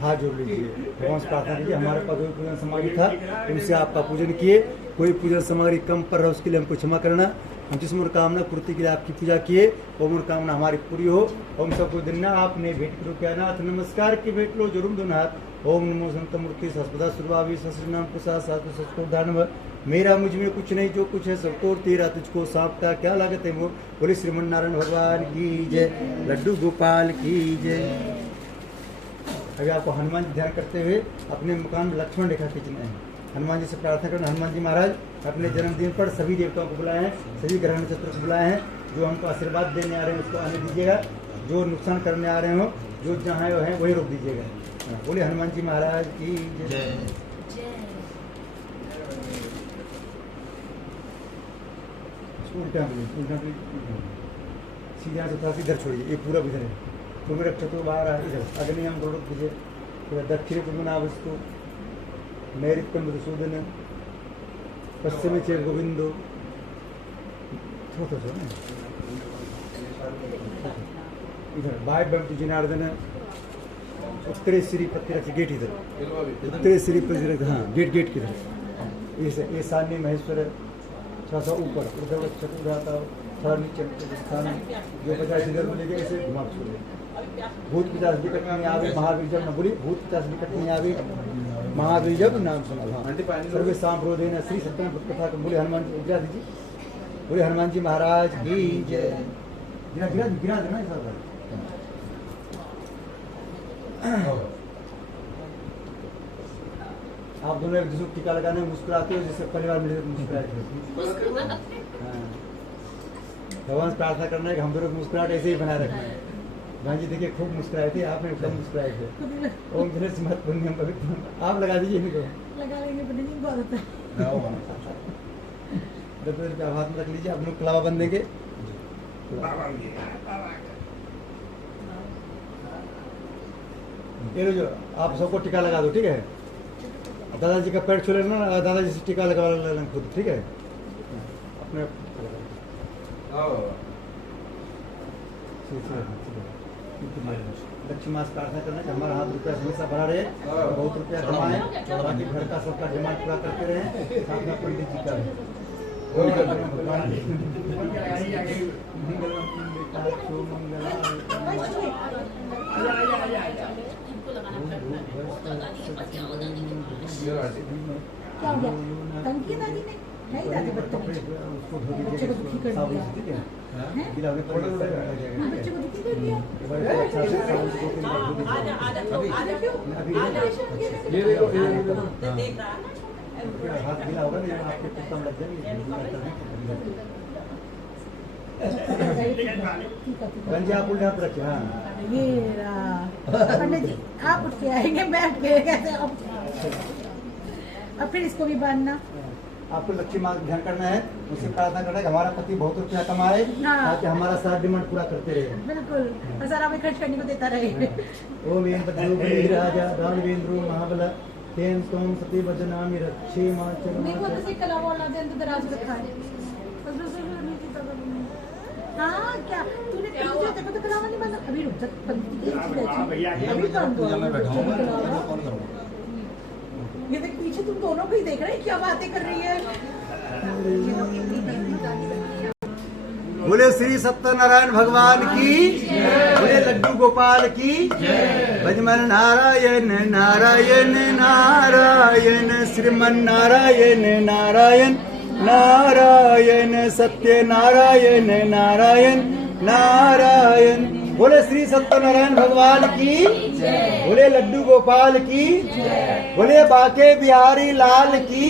हाथ जोड़ लीजिए, भगवान से प्रार्थना कीजिए। हमारे पास कोई पूजन सामग्री था, उनसे आपका पूजन किए। कोई पूजन सामग्री कम पर रहा उसके लिए हमको क्षमा करना। हम जिस मनोकामना पूर्ति के लिए आपकी पूजा किए वो मनोकामना हमारी पूरी हो। हम सबको दिना आपने भेंट करो क्या नाथ नमस्कार की भेंट लो जरूर दो नाथ। ओम नमो संत मूर्ति सस्पदा सुरभावी सस्नाम प्रसाद साधु सत्को दानव मेरा मुझ में कुछ नहीं, जो कुछ है सब तो तेरा, तुझको सौंपता क्या लागत है वो। बोले श्रीमन नारायण भगवान की जय, लड्डू गोपाल की जय। अभी आपको हनुमान जी ध्यान करते हुए अपने मकान में लक्ष्मण रेखा खींचना है। हनुमान जी से प्रार्थना करना, हनुमान जी महाराज अपने जन्मदिन पर सभी देवताओं को बुलाए हैं, सभी ग्रह नक्षत्र को बुलाए हैं। जो हमको आशीर्वाद देने आ रहे हैं उसको आने दीजिएगा, जो नुकसान करने आ रहे हो, जो जहाँ है वही रोक दीजिएगा। बोले हनुमान जी महाराज की जय। उल्टा सीधा से थोड़ा इधर छोड़िए, ये पूरा इधर है। तुम्हें रक्षा तो बाहर आ इधर अग्नि हम गोड़ दीजिए, दक्षिण कुंदना वस्तु नैऋत्य मधुसूदन, पश्चिम चेत गोविंदो, थोड़ा इधर बाय बम जनार्दन, उत्तरे श्री पति रख गेट इधर, उत्तरे श्री पति रख, हाँ गेट गेट किधर, ये सान्य महेश्वर थोड़ा सा ऊपर उधर चतुर्धाता थोड़ा नीचे स्थान जो 50 इधर बोलेंगे ऐसे घुमा छोड़िए। भूत पिचास निकट में आवे महावीर जब न बोली, भूत पिचास निकट में आवे महावीर जब नाम सुना। सर्वे सांप्रोदेन श्री सत्यनारायण कथा को बोले हनुमान जी गिरा दीजिए। बोले हनुमान जी महाराज की जय। गिरा गिरा गिरा देना इस आप दोनों एक दूसरे को टीका लगाने में मुस्कुराते हो, जिससे परिवार मिले तो मुस्कुराते हो। भगवान से प्रार्थना करना है कि हम दोनों को मुस्कुराहट ऐसे ही बनाए रखना है। भाई जी देखिए खूब मुस्कुराए थे, आपने एकदम मुस्कुराए थे। ओम धीरे से मत पुण्यम पवित्रम, आप लगा दीजिए इनको। लगा लेंगे पंडित जी, बहुत होता है। 10 रुपये हाथ में रख लीजिए, आप लोग कलावा बन देंगे। ये लो जो आप सबको टीका लगा दो, ठीक है। दादाजी का पैर छू लेना, दादाजी से टीका लगा लेना खुद, ठीक है। अपने लक्ष्मी मास प्रार्थना करना कि हमारा हाथ रुपया हमेशा भरा रहे, बहुत रुपया कमाए, बाकी घर का सबका डिमांड पूरा करते रहे। साथ में पंडित जी का क्या हो गया? तंग किया दादी ने? नहीं दादी बच्चे को दुखी कर दिया। हैं? बच्चे को दुखी कर दिया। हाथ गिला होगा ना, आपके कुत्ता लग जाएंगे। गंजी आप उल्टे हाथ रखिए। हाँ ये पंडित जी आप उठ के आएंगे, बैठ के कैसे अब फिर इसको भी बांधना। आपको लक्ष्मी माँ ध्यान करना है, उससे प्रार्थना करना है कि हमारा पति बहुत रुपया कमाए, ताकि हमारा सारा डिमांड पूरा करते रहे। बिल्कुल, और सारा हमें खर्च करने को देता रहे। ओम एन पतियो बलि राजा दानवेंद्रो महाबल तेन तोम सती वजनामि रक्षे मां चलो। मेरे को तो से कला वाला दे अंदर दराज रखा है। हाँ क्या तूने क्या हुआ? तेरे को तो कलावा नहीं बना। अभी रुक जा पंडित जी, अभी काम दो। ये देख पीछे तुम दोनों को ही देख रहे हैं, क्या बातें कर रही है। बोले श्री सत्यनारायण भगवान की, बोले लड्डू गोपाल की, भजमन नारायण नारायण नारायण, श्रीमन नारायण नारायण नारायण, सत्य नारायण नारायण नारायण। बोले श्री सत्यनारायण भगवान की, बोले लड्डू गोपाल की, बोले बाके बिहारी लाल की।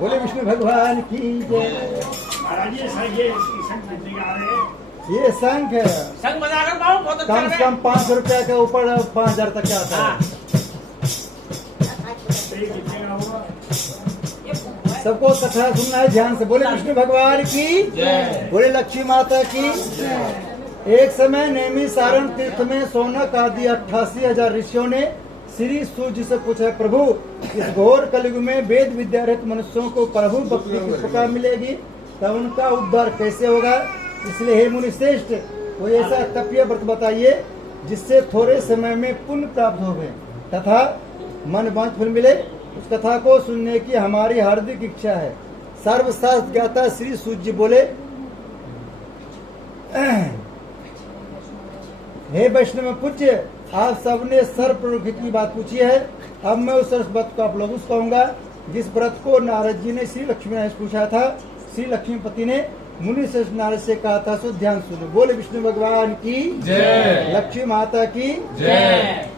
बोले विष्णु भगवान की जय। ये शंख है, संग बजाकर पाओ, बहुत अच्छा कम से कम 500 रुपया के ऊपर 5000 तक का आता है। सबको कथा सुनना है ध्यान से। बोले विष्णु भगवान की, बोले लक्ष्मी माता की। एक समय नेमी सारण तीर्थ में सोनक आदि 88,000 ऋषियों ने श्री सूर्य जी से पूछा, प्रभु इस घोर कलयुग में वेद विद्यारहित मनुष्यों को प्रभु भक्ति की कृपा मिलेगी, तब उनका उद्धार कैसे होगा? इसलिए हे मुनि श्रेष्ठ, कोई ऐसा तपीय व्रत बताइए जिससे थोड़े समय में पुण्य प्राप्त हो गए तथा मन वांछित फल मिले। उस कथा को सुनने की हमारी हार्दिक इच्छा है। सर्वशास्त्र ज्ञाता श्री सूर्य जी बोले, हे वैष्णव पूज्य, आप सबने सर्वप्रमुख की बात पूछी है। अब मैं उस व्रत को आप लोगों से कहूंगा जिस व्रत को नारद जी ने श्री लक्ष्मी नारायण से पूछा था। श्री लक्ष्मीपति ने मुनि श्रेष्ठ नारद से कहा था, सो ध्यान सुनो। बोले विष्णु भगवान की जय, लक्ष्मी माता की जय।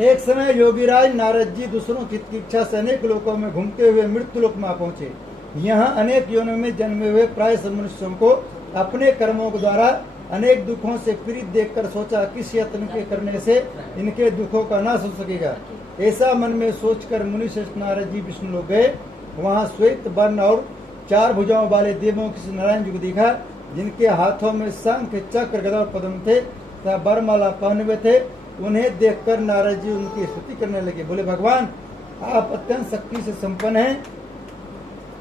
एक समय योगीराज नारद जी दूसरों की इच्छा से अनेक लोकों में घूमते हुए मृत्यु लोक में पहुंचे। यहाँ अनेक योनियों में जन्मे हुए प्राय सब मनुष्यों को अपने कर्मों के द्वारा अनेक दुखों से पीड़ित देखकर सोचा किस यत्न के करने से इनके दुखों का नाश हो सकेगा। ऐसा मन में सोचकर मुनि श्रेष्ठ नारद जी विष्णु लोक गए। वहाँ श्वेत वर्ण और 4 भुजाओं वाले देवों की नारायण जी को देखा, जिनके हाथों में शंख चक्र गदा और पद्म थे तथा वरमाला पहने हुए थे। उन्हें देखकर नारद जी उनकी स्तुति करने लगे। बोले भगवान, आप अत्यंत शक्ति से संपन्न हैं,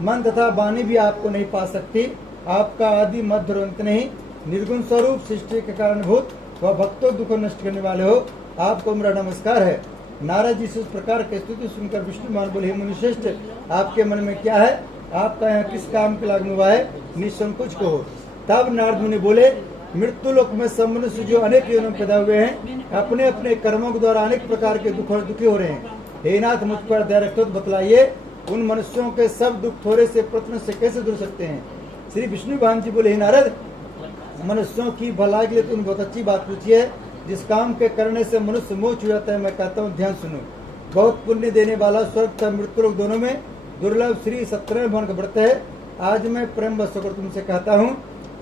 मन तथा वाणी भी आपको नहीं पा सकती। आपका आदि मध्य और अंत नहीं, निर्गुण स्वरूप सृष्टि के कारणभूत व भक्तों दुख नष्ट करने वाले हो, आपको मेरा नमस्कार है। नारद जी से इस प्रकार की स्तुति सुनकर विष्णु भगवान बोले, हे मुनिश्रेष्ठ, आपके मन में क्या है? आपका यहाँ किस काम के लागू हुआ है? निसंकोच कहो। तब नारद मुनि बोले, मृत्यु लोक में सब मनुष्य जो अनेक योनियों में पैदा हुए हैं, अपने अपने कर्मों के द्वारा अनेक प्रकार के दुख और दुखी हो रहे हैं। हे नाथ, मुझ पर दया रखते हो, बतलाइए उन मनुष्यों के सब दुख थोड़े से प्रश्न से कैसे दूर सकते हैं? श्री विष्णु भगवान जी बोले, हे नारद, मनुष्यों की भलाई के लिए तुमने बहुत अच्छी बात पूछी है। जिस काम के करने से मनुष्य मोक्ष हो जाता है, मैं कहता हूँ ध्यान सुनो। बहुत पुण्य देने वाला स्वर्ग तथा मृत्यु लोक दोनों में दुर्लभ श्री सत्यनारायण भवन का व्रत है। आज मैं प्रेम वश होकर तुमसे कहता हूँ,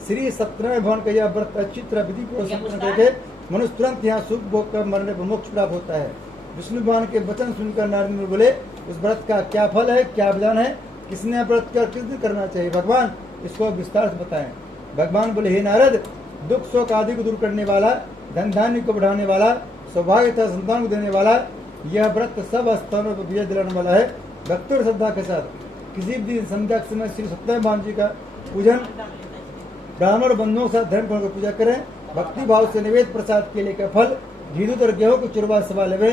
श्री सत्यनारायण भवन का यह व्रत अच्छी तरह विधि पूर्वक संपन्न करके मनुष्य तुरंत यहाँ सुख भोग कर मरने पर मोक्ष प्राप्त होता है। विष्णु भगवान के वचन सुनकर नारद मुनि बोले, उस व्रत का क्या फल है, क्या विधान है, किसने व्रत कर किस दिन करना चाहिए? भगवान, इसको विस्तार से बताएं। भगवान बोले, हे नारद, दुख शोक आदि को दूर करने वाला, धन धान्य को बढ़ाने वाला, सौभाग्य तथा संतान को देने वाला, यह व्रत सब स्थानों पर विजय दिलाने वाला है। भक्ति और श्रद्धा के साथ किसी भी दिन संध्या के समय श्री सत्यनारायण भगवान जी का पूजन, ब्राह्मण बंधुओं के साथ धर्म को पूजा करें। भक्ति भाव से निवेद प्रसाद के लिए का फल घी दूध और गेहूं को चुरवा सवा लेवे।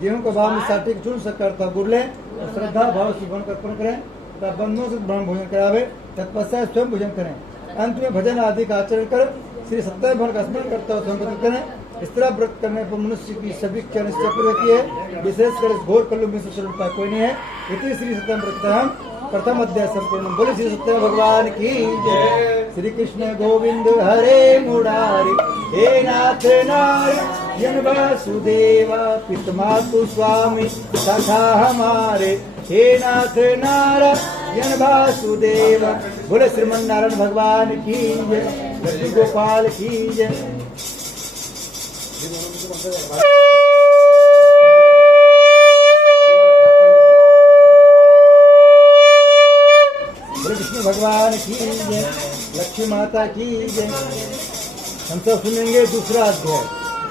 गेहूं को भाव में साटी चुन सककर था गुड़ लें और श्रद्धा भाव से भवन अर्पण करें तथा बंधुओं से ब्राह्मण भोजन करावे, तत्पश्चात स्वयं भोजन करें। अंत में भजन आदि का आचरण कर श्री सत्यनारायण भगवान का स्मरण करता हुआ संबोधित करें। इस तरह व्रत करने पर मनुष्य की सभी इच्छा निश्चय पूरी होती है। विशेषकर इस घोर कलयुग में सुरता कोई नहीं है। इति श्री सत्यनारायण व्रत प्रथम अध्याय संपूर्ण। बोले श्री सत्यनारायण भगवान की जय। श्री कृष्ण गोविंद हरे मुरारी, हे नाथ नारायण वासुदेवा, पितमातु स्वामी तथा हमारे, हे नाथ नारायण वासुदेवा। बोले श्रीमन नारायण भगवान की जय, लक्ष्मी गोपाल की जय। विष्णु भगवान की जय, लक्ष्मी माता की जय। हम सब सुनेंगे दूसरा अध्याय।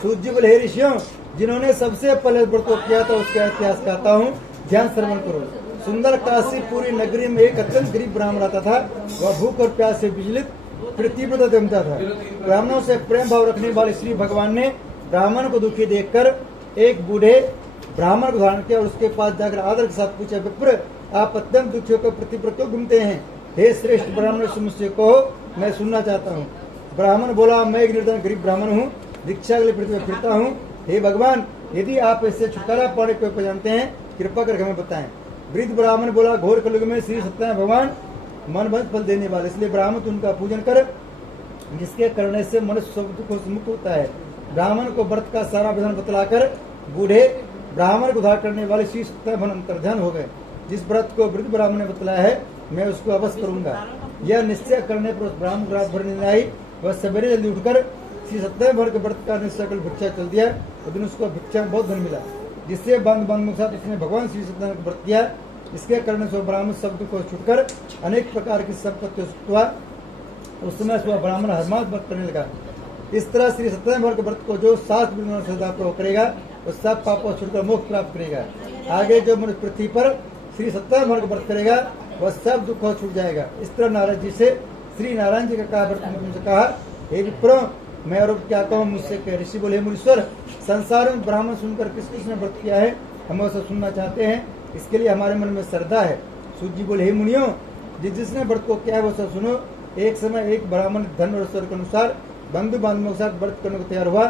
सूत जी बोले, हे ऋषियों, जिन्होंने सबसे पहले व्रत को किया था उसका इतिहास कहता हूँ, ध्यान श्रवण करो। सुंदर काशी पूरी नगरी में एक अत्यंत गरीब ब्राह्मण आता था। वह भूख और प्यास से विचलित प्रतिव्रत जमता था। ब्राह्मणों से प्रेम भाव रखने वाले श्री भगवान ने ब्राह्मण को दुखी देखकर एक बूढ़े ब्राह्मण को धारण किया और उसके पास जाकर आदर के साथ पूछा, विप्र, आप अत्यंत दुखियों को प्रतिव्रत क्यों घूमते हैं? हे श्रेष्ठ ब्राह्मण, मुझसे कहो, मैं सुनना चाहता हूँ। ब्राह्मण बोला, मैं एक निर्धन गरीब ब्राह्मण हूँ, दीक्षा के लिए पृथ्वी में फिरता हूँ। हे भगवान, यदि आप इससे छुटकारा पाने को जानते हैं, कृपा करके हमें बताएं। वृद्ध ब्राह्मण बोला, घोर कलयुग में श्री सत्यनारायण भगवान मन भंग फल देने वाले, इसलिए ब्राह्मण उनका पूजन कर, जिसके करने से मनुष्य सब दुखों से मुक्त होता है। ब्राह्मण को व्रत का सारा विधान बतलाकर बूढ़े ब्राह्मण को उद्धार करने वाले श्री सत्यनारायण भगवान अंतर्ध्यान हो गए। जिस व्रत को वृद्ध ब्राह्मण ने बतलाया है, मैं उसको अवश्य करूंगा। यह निश्चय करने पर उस ब्राह्मण रात भर नींद आई। वह सवेरे जल्दी उठकर श्री सत्यनारायण भगवान के व्रत का निश्चय कर भिक्षा चल दिया। उस दिन उसको भिक्षा में बहुत धन मिला, जिससे बंद के साथ उसने भगवान श्री सत्यनारायण का व्रत किया। इसके करने से ब्राह्मण शब्द को छुटकर अनेक प्रकार की संपत्ति हुआ। उस समय वह ब्राह्मण हरमास व्रत करने लगा। इस तरह श्री सत्यनारायण भगवान के व्रत को जो 7 दिन श्रद्धा पूर्वक करेगा, वो सब पापों से छुटकर मोक्ष प्राप्त करेगा। आगे जो मनुष्य पृथ्वी पर श्री सत्यनारायण भगवान का व्रत करेगा, वह सब दुखों छूट जाएगा। इस तरह नारद जी से श्री नारायण जी का कहा व्रत तुमसे कहा, हे विप्रो, मैं और क्या कहूँ मुझसे कह। ऋषि बोले, मुनीश्वर, संसार में ब्राह्मण सुनकर किस किसने व्रत किया है, हम उसे सुनना चाहते हैं, इसके लिए हमारे मन में श्रद्धा है। सूत जी बोले, हे मुनियों, जिसने व्रत को किया है वो सब सुनो। एक समय एक ब्राह्मण धन और स्वर के अनुसार बंधु बांधवों के साथ व्रत करने को तैयार हुआ।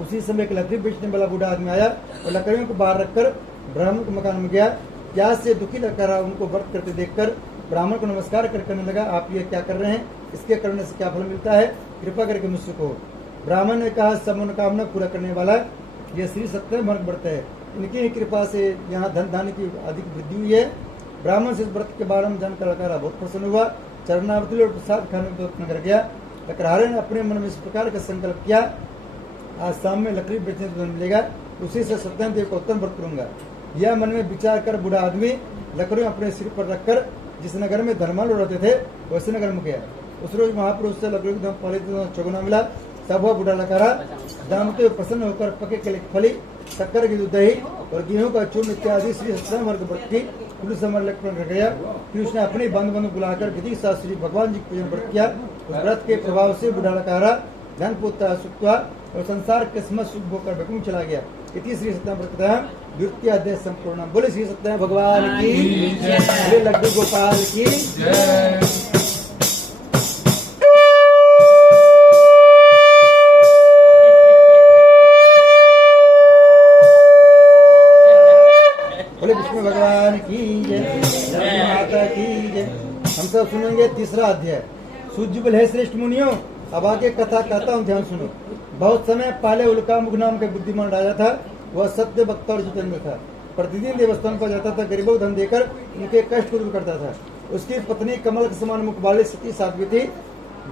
उसी समय एक लकड़ी बेचने वाला बूढ़ा आदमी आया और लकड़ियों को बाहर रखकर ब्राह्मण के मकान में गया। प्यास से दुखी लग रहा उनको व्रत करते देखकर ब्राह्मण को नमस्कार कर कहने लगा, आप ये क्या कर रहे हैं? इसके करने से क्या फल मिलता है? कृपा करके मुझसे कहो। ब्राह्मण ने कहा, सब मनोकामना पूरा करने वाला ये श्री सत्यनारायण भक्त व्रत है। इनकी ही कृपा से यहाँ धन धान्य की अधिक वृद्धि हुई है। ब्राह्मण से इस व्रत के बारे में जानकर लड़का बहुत प्रसन्न हुआ। चरणावती और प्रसाद खाने को नगर गया। लकड़हारे ने अपने मन में इस प्रकार का संकल्प किया, आज शाम में लकड़ी बेचने को मिलेगा, उसी से सत्यनारायण देव का उत्तम व्रत करूंगा। यह मन में विचार कर बूढ़ा आदमी लकड़ियों अपने सिर पर रखकर जिस नगर में धनमाल उड़ाते थे वैसे नगर में गया। उस रोज महापुरुष से लकड़ियों के दाम पहले चौगुना मिला। तब वह बूढ़ा लकड़ा दामते हुए प्रसन्न होकर पके केले की फली, शक्कर की दही और गेहूं का चूर्ण इत्यादि श्री सत्यनारायण वर्ग व्रत की पुलिस समर्पण कर गया। फिर उसने अपने बंधु बुलाकर विधि साथ श्री भगवान जी के पूजन व्रत किया। उस व्रत के प्रभाव से बूढ़ा लकड़ा धन पुत्र सुख हुआ और संसार के समस्त सुख भोग कर वैकुंठ चला गया। इति श्री सत्यनारायण व्रत द्वितीय अध्याय संपूर्ण। बोले श्री सत्यनारायण भगवान की जय, बोले लड्डू गोपाल की जय। बोले विष्णु भगवान की जय, माता की जय। हम सब सुनेंगे तीसरा अध्याय। सुज्जबल है श्रेष्ठ मुनियों, अब आगे कथा कहता हूँ, ध्यान सुनो। बहुत समय पहले उल्कामुख नाम के बुद्धिमान राजा था। वह सत्य वक्ता और जितेंद्र था। प्रतिदिन देवस्थान पर जाता था, गरीबों को धन देकर उनके कष्ट को दूर करता था। उसकी पत्नी कमल के समान मुख वाली सती साध्वी थी।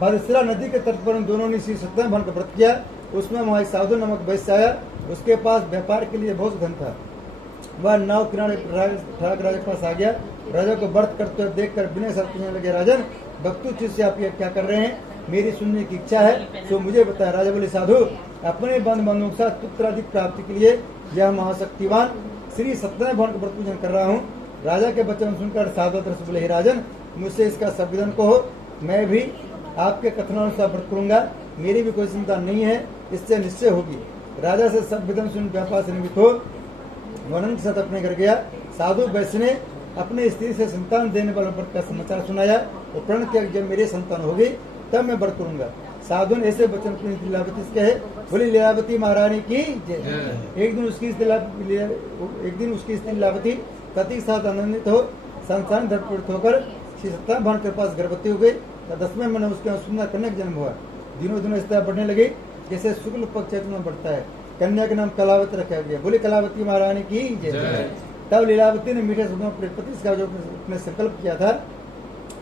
भद्रशिला नदी के तट पर दोनों ने श्री सत्यनारायण भक्त का व्रत किया। उसमें वहाँ एक साधु नामक वैश्य आया। उसके पास व्यापार के लिए बहुत धन था। वह नाव किनारे ठग राजा के पास आ गया। राजा को व्रत करते हुए देखकर बिना शर्त पूछने लगे, राजन भक्तु चीज से आप ये क्या कर रहे हैं? मेरी सुनने की इच्छा है तो मुझे बताया। राजा बोले, साधु अपने बंधुओं के साथ पुत्राधिक प्राप्ति के लिए यह महाशक्तिवान श्री सत्यनारायण भगवान का व्रत पूजन कर रहा हूँ। राजा के वचन सुनकर साधु तरह से बोले, हे राजन मुझसे इसका संविधान कहो, मैं भी आपके कथनानुसार व्रत करूंगा। मेरी भी कोई चिंता नहीं है, इससे निश्चय होगी। राजा से सब विधान सुन व्यापार से निमित्त हो वर्णन के साथ अपने घर गया। साधु वैश्य ने अपने स्त्री से संतान देने वाले व्रत का समाचार सुनाया और प्रण किया, जब मेरी संतान होगी तब मैं व्रत करूंगा। साधु ने ऐसे वचन लीलावती से कहे। बोली लीलावती महारानी की जय। एक दिन उसकी स्त्री लीलावती पति के साथ आनंदित हो संसार धर्मपूरित होकर श्री सत्यनारायण भगवान के पास गर्भवती हो गई। 10वें महीने उसके सुंदर कन्या का जन्म हुआ। दिनों दिनों इस तरह बढ़ने लगी जैसे शुक्ल पक्ष चैत्र में बढ़ता है। कन्या का नाम कलावती रखा गया। बोली कलावती महारानी की जय। तब लीलावती ने मीठे शब्दों में पति का जो अपने संकल्प किया था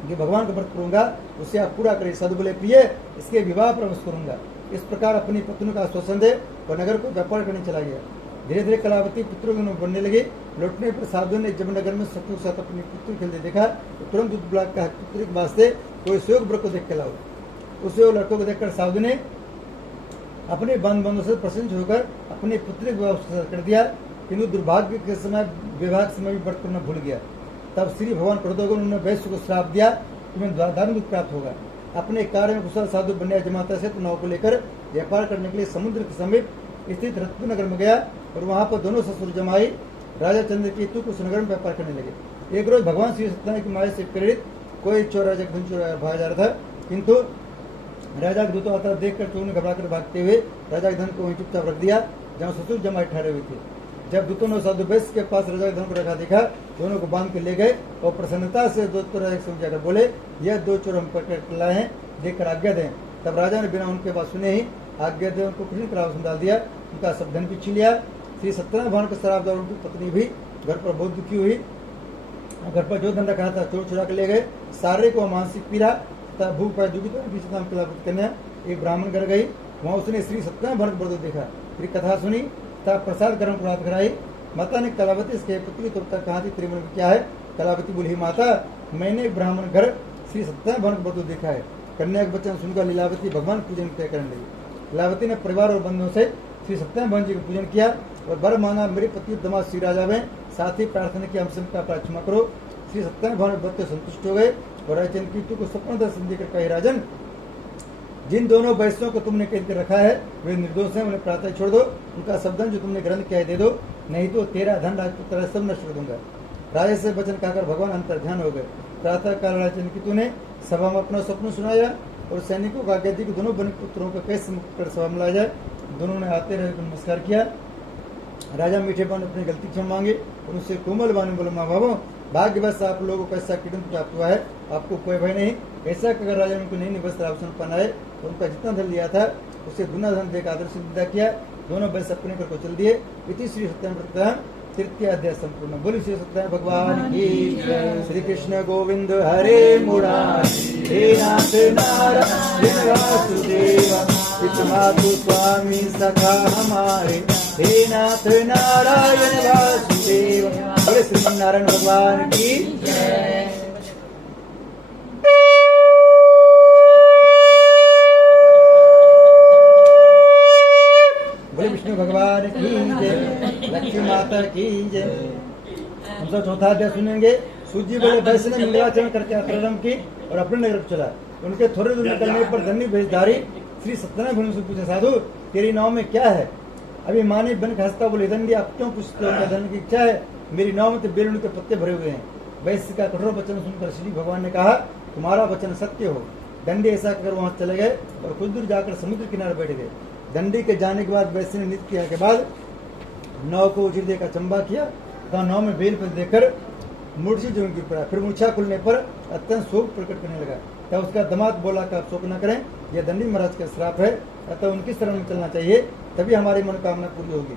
कि भगवान का व्रत करूंगा, उसे आप पूरा करिए। साधु बोले, प्रिय इसके विवाह पर अवश्य करूंगा। इस प्रकार अपनी पत्नी का आश्वासन दे और नगर को व्यापार करने चला गया। धीरे धीरे कलावती पुत्रों की बनने लगी। लौटने पर साधु ने जब नगर में शत्रु के साथ अपनी पुत्री खेलते देखा तो तुरंत दूध बुला कहा, पुत्री के वास्ते कोई सुयोग व्रत को देख के लाओ। उसे लड़कों को देखकर साधु ने अपने बंधु से प्रसन्न होकर अपनी पुत्री को कर दिया, किंतु दुर्भाग्य के समय विवाह के समय भी व्रत करना भूल गया। तब श्री भगवान क्रोध हो गए। उन्होंने वैश्य को श्राप दिया कि मैं धार्मिक दुख प्राप्त होगा। अपने कार्य में कुशल साधु बन्या जमाता से नाव को लेकर व्यापार करने के लिए समुद्र के समीप स्थित रत्नपुर नगर में गया और वहाँ पर दोनों ससुर जमाई राजा चंद्रकेतु उस नगर में व्यापार करने लगे। एक रोज भगवान श्री सत्यनारायण की माया से प्रेरित कोई चोर राजा धन चोरा भागा जा रहा था, किंतु राजा के दूतों आता देखकर चोर ने घबरा कर भागते हुए राजा के धन को वहीं चुपचाप रख दिया जहाँ ससुर जमाई ठहरे हुए थे। जब दूतों ने साधु वैश्य के पास राजा के धन को रखा देखा, दोनों को बांध के ले गए और प्रसन्नता से दो राजा समझाकर बोले, यह 2 चोर हम पकड़ लाए हैं, देखकर आज्ञा दें। तब राजा ने बिना उनके बात सुने ही आज्ञा दे उनको कठिन कराव में डाल दिया। उनका सब धन भी छीन लिया। श्री सत्यनारायण भगवान के शराबदार उनकी पत्नी भी घर पर बहुत दुखी हुई। घर पर जो धन रखा था चोर चुरा के ले गए। सारे को मानसिक पीड़ा तथा भूख पर दुखी कन्या एक ब्राह्मण घर गई। वहाँ उसने श्री सत्यनारायण भगवान को व्रत देखा, फिर कथा सुनी तथा प्रसाद गर्म प्राप्त कराई। माता ने कलावती इसके पुत्री तो कहा थी, तेरे मन में क्या है? कलावती बोली, माता मैंने एक ब्राह्मण घर श्री सत्यनारायण भगवान को व्रत देखा है। कन्या के वचन सुनकर लीलावती भगवान पूजन तय करने लगी। लीलावती ने परिवार और बंधुओं से श्री सत्यनारायण भगवान जी का पूजन किया और वर मांगा, मेरे पति दमाद श्री राजा में, साथ ही प्रार्थना की हम सबका अपराध क्षमा करो। श्री सत्यनारायण भगवान व्रत संतुष्ट हो गए और राजा चंद्रकेतु को स्वप्न दर्शन देकर कहे, राजन जिन दोनों वैश्यों को तुमने कैद कर रखा है वे निर्दोष हैं, उन्हें प्रातः छोड़ दो। उनका सब धन जो तुमने ग्रहण किया है दे दो, नहीं तो तेरा धन राजपुत्र सब नष्ट कर दूंगा। राजा से वचन कहकर भगवान अंतर ध्यान हो गए। प्रातः काल राजा चंद्रकेतु ने सभा में अपना स्वप्न सुनाया और सैनिकों का आज्ञा दी कि दोनों बन पुत्रों को कैसे मुक्त कर सभा में लाया जाए। दोनों ने आते रहे नमस्कार किया। राजा मीठे पान अपनी गलती क्षमा मांगे और उससे कोमल वाणी बोले, माँ बाबू भाग्यवश आप लोगों को ऐसा किरण प्राप्त हुआ है, आपको कोई भय नहीं। ऐसा अगर राजा ने उनको नई वस्त्र आभूषण पहनाए तो उनका जितना धन लिया था उससे गुना धन देकर आदर से विदा किया। दोनों वैसे अपने घर को चल दिए। इति श्री सत्यनारायण तृतीय अध्याय संपूर्ण। बोली श्री सत्यनारायण भगवान की। श्री कृष्ण गोविंद हरे मुरारी, हे नाथ नारायण वासुदेव, पितृमातु स्वामी सखा हमारे, हे नाथ नारायण वासुदेव। बोले श्री नारायण भगवान की जय। बोले विष्णु भगवान की जय, लक्ष्मी माता की जय। हम सब चौथा अध्याय सुनेंगे। सूजी बोले वैश्य ने मंगलाचरण करके प्रारंभ की और अपने नगर को चला। उनके थोड़े दूर निकलने पर धनी भेषधारी श्री सत्यनारायण से पूछे, साधु तेरी नाव में क्या है? अभी मानी बन के हंसता बोले, दंडी आप क्यों पूछते हो? धन की इच्छा है? मेरी नाव में तो बेलुन के पत्ते भरे हुए हैं। वैश्य का कठोर वचन सुनकर श्री भगवान ने कहा, तुम्हारा वचन सत्य हो। दंडी ऐसा कर वहां चले गए और कुछ दूर जाकर समुद्र किनारे बैठ गए। दंडी के जाने के बाद वैश्य ने नृत्य किया के बाद नाव को उछिल देकर चंबा किया तथा नाव में बेल पर देकर मूर्छित जो गिर पड़ा। फिर मूछा खुलने पर अत्यंत शोक प्रकट करने लगा। तब उसका दामाद बोला कि आप शोक न करें, यह दंडी महाराज का श्राप है, अतः उनकी शरण में चलना चाहिए, तभी हमारी मनोकामना पूरी होगी।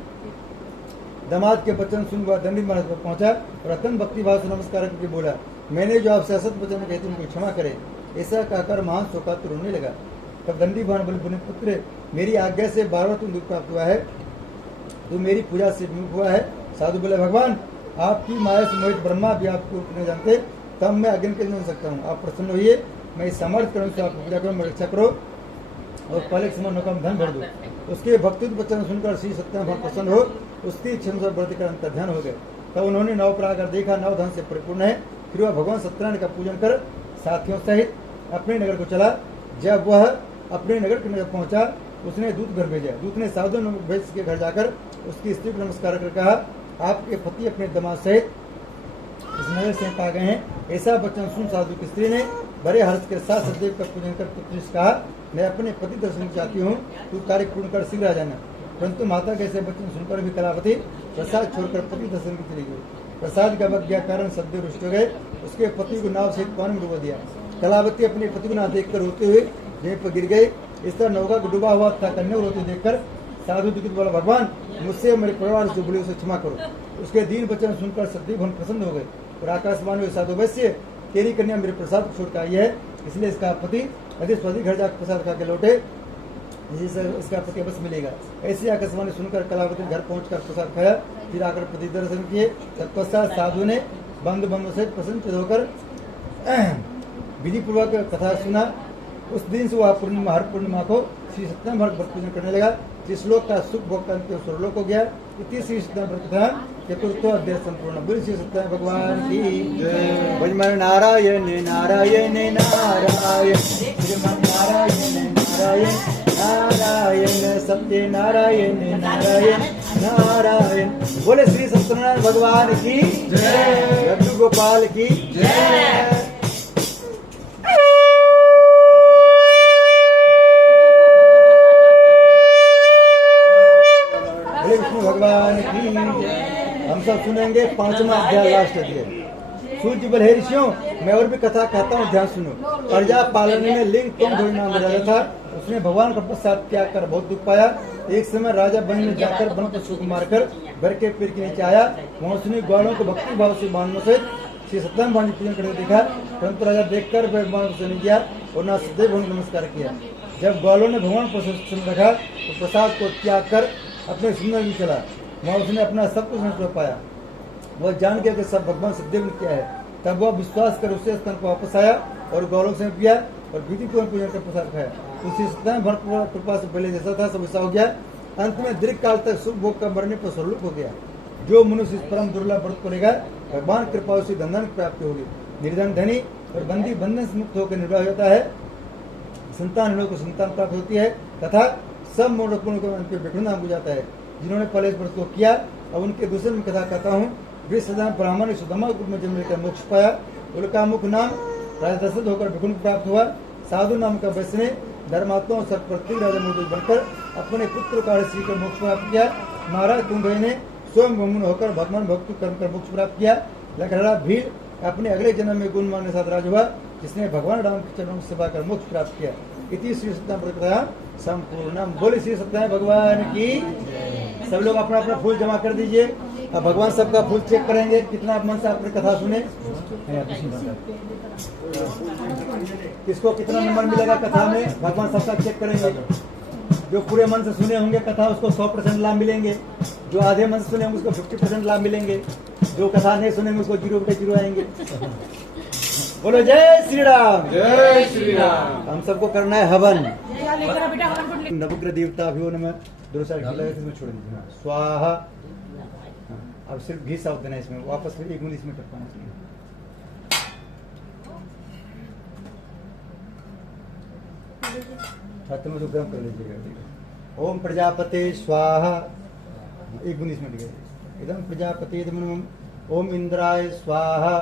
दामाद के वचन सुन वह दंडी महाराज पर पहुंचा और अत्यंत भक्तिभाव से नमस्कार करके बोला, मैंने जो आपसे असत वचन कहे थे उनको क्षमा करें। ऐसा कहकर महान शोकातुर रोने लगा। तब दंडी महाराज बोले, पुण्य पुत्र, मेरी आज्ञा से 12 तुम दुख प्राप्त हुआ है, तू मेरी पूजा से विमुख हुआ है। साधु बोले, भगवान आपकी माया से मोहित ब्रह्मा भी आपको नहीं जानते, तब मैं अग्नि के नहीं सकता हूँ। आप प्रसन्न होइए, मैं इस सामर्थ्य करूँ से आपको पूजा करूँ, मैं रक्षा करो और पहले के समय नौका में धन भर दो। उसके भक्ति वचन सुनकर श्री सत्यनारायण प्रसन्न हो उसकी क्षमता बढ़ कर अंतर ध्यान हो गए। तब उन्होंने नाव पर आकर देखा नाव धन से परिपूर्ण है। फिर वह भगवान सत्यनारायण का पूजन कर साथियों सहित अपने नगर को चला। जब वह अपने नगर के नगर पहुंचा उसने दूत घर भेजा। दूत ने साधु वैश्य के घर जाकर उसकी स्त्री को नमस्कार कर कहा, आपके पति अपने दामाद सहित इस नगर से पा गए हैं। ऐसा वचन सुन साधु की स्त्री ने बड़े हर्ष के साथ सदैव का पूजन कर पुत्री से कहा, मैं अपने पति दर्शन चाहती हूँ, तू कार्य पूर्ण कर शीघ्र आ जाना। परंतु माता के ऐसे वचन सुनकर भी कलावती प्रसाद छोड़कर पति दर्शन की चली गई। प्रसाद का अवज्ञा कारण सदैव रुष्ट हो गए। उसके पति को नाव सहित पानी में डुबा दिया। कलावती अपने पति को ना देखकर रोते हुए जमीन पर गिर गई। इस तरह नौका को डूबा हुआ था। कन्या रोते देखकर साधु दुखित बोला, भगवान मुझसे मेरे परिवार से बोले उसे क्षमा करो। उसके दीन वचन सुनकर सदैव प्रसन्न हो गए और आकाशवाणी हुए, साधु वैश्य तेरी कन्या मेरे प्रसाद को छोड़कर आई है, इसलिए इसका पति अधिक घर जाकर प्रसाद खा के लौटे, जिससे इसका पति बस मिलेगा। ऐसी आकाशवाणी सुनकर कलावती घर पहुंचकर प्रसाद खाया, फिर आकर पति दर्शन किए। तत्पश्चात साधु ने बंधु बंधु से प्रसन्न होकर विधि पूर्वक कथा सुना। उस दिन से वह पूर्णिमा हर पूर्णिमा को श्री सत्यनारायण भक्त पूजन करने लगा। जिस श्लोक का सुख भोग करके स्वर्लोक हो गया। इति श्री सत्यनारायण कथा चतुर्थ अध्याय संपूर्ण। बोलिए श्री सत्यनारायण भगवान की जय। भजमान नारायण नारायण नारायण श्रीमन नारायण नारायण नारायण सत्य नारायण नारायण नारायण। बोले श्री सत्यनारायण भगवान की जय। लड्डू गोपाल की जय। भगवान की हम सब सुनेंगे 5वां अध्याय लास्ट अध्याय। सूर्य बल हे ऋषियों, मैं और भी कथा कहता हूँ, ध्यान सुनो। प्रजा पालन में लिंग तुम धोई नाम राजा था। उसने भगवान का प्रसाद त्याग कर बहुत दुख पाया। एक समय राजा वन में जाकर वन को सुख मारकर घर के पेड़ के नीचे आया। वहाँ उसने ग्वालों को भक्ति भाव से बांधने से श्री सत्यनारायण भगवान पूजन करके देखा, परंतु राजा देखकर भगवान से नहीं किया और न सदैव भगवान नमस्कार किया। जब ग्वालों ने भगवान को प्रसन्न रखा तो प्रसाद को त्याग कर अपने सुंदर भी चला। वहाँ उसने अपना सब कुछ नहीं पाया। वह जान गया कि सब भगवान सदैव ने किया है। तब वह विश्वास कर उससे स्थान को वापस आया और गौरव से पिया और विधि पूजन पूजन कर प्रसाद खाया। उसी सत्यनारायण कृपा से पहले जैसा था सब वैसा हो गया। अंत में दीर्घ काल तक सुख भोग का मरने पर स्वरूप हो गया। जो मनुष्य इस परम दुर्लभ व्रत करेगा भगवान कृपा उसे धन प्राप्ति होगी। निर्धन धनी और बंदी बंधन से मुक्त होकर निर्वाह होता है। संतान को संतान प्राप्त होती है तथा सब मूर्खों को विष्णु नाम बुझाता है। जिन्होंने पहले इस व्रत को किया, अब उनके दूसरे में कथा कहता हूँ। वे सदा ब्राह्मण सुदामा में जन्म लेकर मोक्ष पाया। उनका मुख नाम राजा दशरथ होकर विष्णु प्राप्त हुआ। साधु नाम का वैश्य ने धर्मात्मा और प्रत्येक राजा बनकर अपने पुत्र कार्य श्री का मोक्ष प्राप्त किया। महाराज कुंभकर्ण ने स्वयं ब्रह्मण होकर भगवान भक्त कर्म कर मोक्ष प्राप्त किया। लखनऊ भीड़ अपने अगले जन्म में गुणमान के साथ राज हुआ, जिसने भगवान राम के चरणों की सेवा कर मोक्ष प्राप्त किया। इति श्री सत्यनारायण कथा संपूर्णम। बोले श्री सत्यनारायण भगवान की। सब लोग अपना अपना फूल जमा कर दीजिए। अब भगवान सबका फूल चेक करेंगे कितना मन से आपने कथा सुने, किसको कितना नंबर मिलेगा कथा में, भगवान सबका चेक करेंगे। जो पूरे मन से सुने होंगे कथा उसको 100% लाभ मिलेंगे, जो आधे मन से सुने होंगे उसको 50% लाभ मिलेंगे, जो कथा नहीं सुनेंगे उसको 0 आएंगे। बोलो जय श्री राम। जय श्री राम। हम सबको करना है हवन। क्या लेकर आ बेटा, हवन कुंड ले। नवग्रह देवता भी नमः। दोनों साइड घी लगे इसमें छोड़ दीजिए। स्वाहा। अब सिर्फ घी साफ देना इसमें, वापस फिर 1 बूंद इसमें टपकाना चाहिए। छात्र में तो गर्म कर लीजिएगा। ओम प्रजापते स्वाहा। 1 बूंद इसमें लगे। इदम प्रजापते नमः। ओम इंद्राय स्वाहा।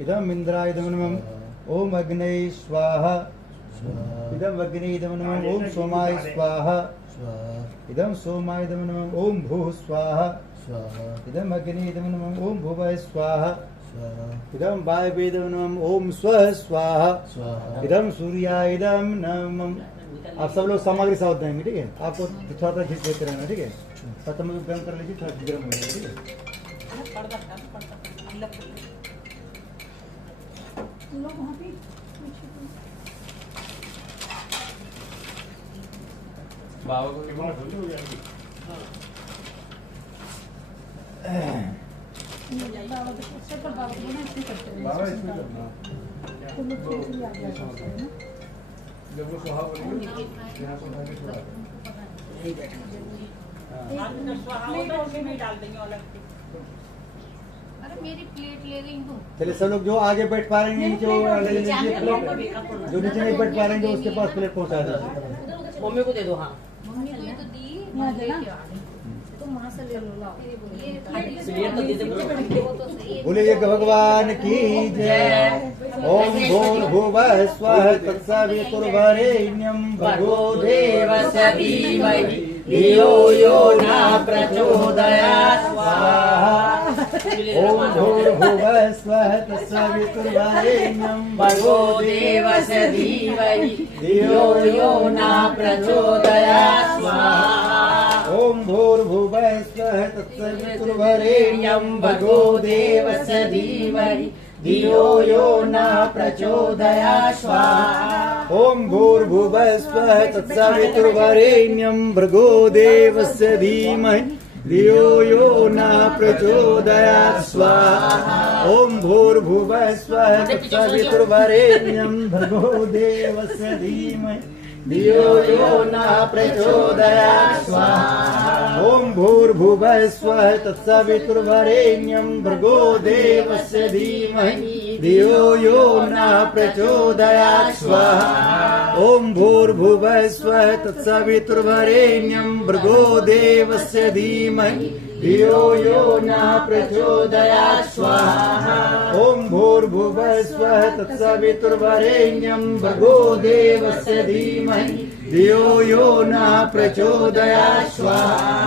इदम इंद्राय नमः। ओम अग्नये स्वाहा। इदम अग्नये नमः। ओम सोमाय स्वाहा। इदम सोमाय नमः। ओम भूः स्वाहा। इदम अग्नये नमः। ओम भुवः स्वाहा। इदम वायवे नमः। ओम स्वः स्वाहा। इदम सूर्याय नमः। आप सब लोग सामग्री साथ देंगे, ठीक है। आपको थोड़ा थोड़ा घी देते रहना, ठीक है। खत्म में गर्म कर लीजिए, थोड़ा गर्म हो जाए, ठीक है। लोग वहाँ पे बाबा को बाबा को सब पर बाबा को ना इसमें करते हैं। बाबा इसमें करना। तो लोग तो इसलिए आगे आते हैं ना। जब वो सुहा बोलेंगे यहाँ पर भागे थोड़ा अरे मेरी प्लेट ले रही हूँ। चलिए सब लोग जो आगे बैठ पा रहे हैं नीचे वो ले लीजिए प्लेट, जो नीचे नहीं बैठ पा रहे हैं उसके पास प्लेट पहुंचा दीजिए। मम्मी को दे दो। हाँ मम्मी को ये तो दी, यहाँ मैं देना। लेके आ रही हूँ। तुम वहाँ से ले लो, लाओ। ये प्लेट तो दे दो। वो तो सही है। बोलिए भगवान की जय। ओम भूर्भुवः स्वः तत्सवितुर्वरेण्यं भर्गो देवस्य धीमहि धियो यो न प्रचोदयात् स्वाहा। ओम भूर्भुवः स्वः तत्सवितुर्वरेण्यं भर्गो देवस्य धीमहि धियो यो न प्रचोदयात् स्वाहा। ओम भूर्भुवः स्वः तत्सवितुर्वरेण्यं भर्गो देवस्य धीमहि धियो यो न प्रचोदयात् स्वाहा। ओम भूर्भुवः स्वः तत्सवितुर्वरेण्यं भर्गो देवस्य धीमहि धियो यो न प्रचोदयात् स्वाहा। ओम भूर्भुवः स्वः तत्सवितुर्वरेण्यं भर्गो देवस्य धीमहि धियो यो न प्रचोदयात् स्वाहा। ओम भूर्भुवः स्वः तत्सवितुर्वरेण्यं भर्गो देवस्य धीमहि धियो यो न प्रचोदयात् स्वाहा। ओम भूर्भुवः स्वः तत्सवितुर्वरेण्यं भर्गो देवस्य धीमहि धियो यो न प्रचोदयात् स्वाहा। ओम भूर्भुवः स्वः तत्सवितुर्वरेण्यं भर्गो देवस्य धीमहि धियो यो न प्रचोदयात् स्वाहा।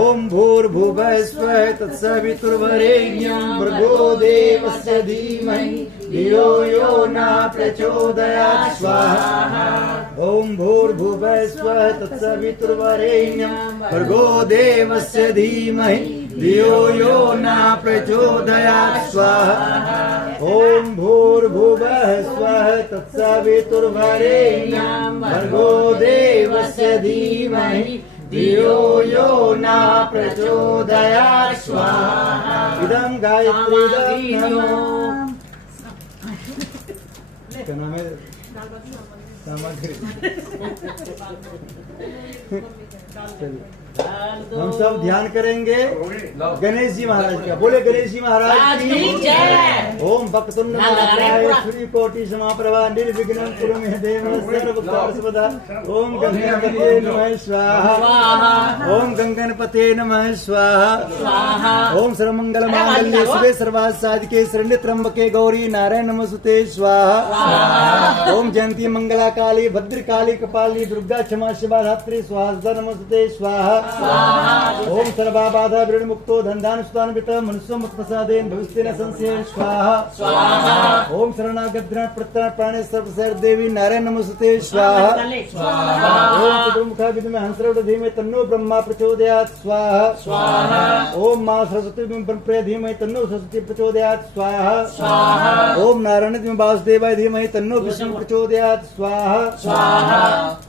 ओम भूर्भुवः स्वः तत्सवितुर्वरेण्यं भर्गो देवस्य धीमहि धियो यो न प्रचोदयात् स्वाहा। ओम भूर्भुवः स्वः तत्सवितुर्वरेण्यं भर्गो देवस्य धीमहि धियो यो न प्रचोदयात् स्वाहा। ओम भूर्भुवः स्वः तत्सवितुर्वरेण्यं भर्गो देवस्य धीमहि धियो यो न प्रचोदयात् स्वाहा। इदं गायत्री नमः। क्या नाम है? सामग्री हम सब ध्यान करेंगे गणेश जी महाराज का। बोले गणेश जी महाराज की जय। ओम वक्रतुंड महाकाय सूर्यकोटि समाप्रभा निर्विघ्नं कुरु मे देव सर्वकार्यसिद्धिदा। ओम गणपतये नमः स्वाहा। ओम गंगणपतये नमः स्वाहा। ओम सर्वमंगल मांगल्ये शिवे सर्वार्थ साधिके शरण्ये त्र्यंबके गौरी नारायण नमस्ते स्वाहा। ओम जयंती मंगला काली भद्रकाली कपाली दुर्गा क्षमा शिवा धात्री स्वाहा नमस्ते स्वाहा। ओम सर्वा बाधा विरण मुक्तो धनधान सुतान वित मनुष्य मुक्त प्रसादेन भविष्येन संशय स्वाहा। ओम शरणागत प्रत्यय प्राणे सर्वसर देवी नारायण नमस्ते स्वाहा। ओम चतुर्मुखा विद्महे हंसरूढ़ धीमहि तन्नो ब्रह्मा प्रचोदयात् स्वाहा। ओम मां सरस्वती ब्रह्मप्रिय धीमहि तन्नो सरस्वती प्रचोदयात् स्वाहा। ओम नारायण धीमहि वासुदेवाय धीमहि तन्नो विष्णु प्रचोदयात् स्वाहा।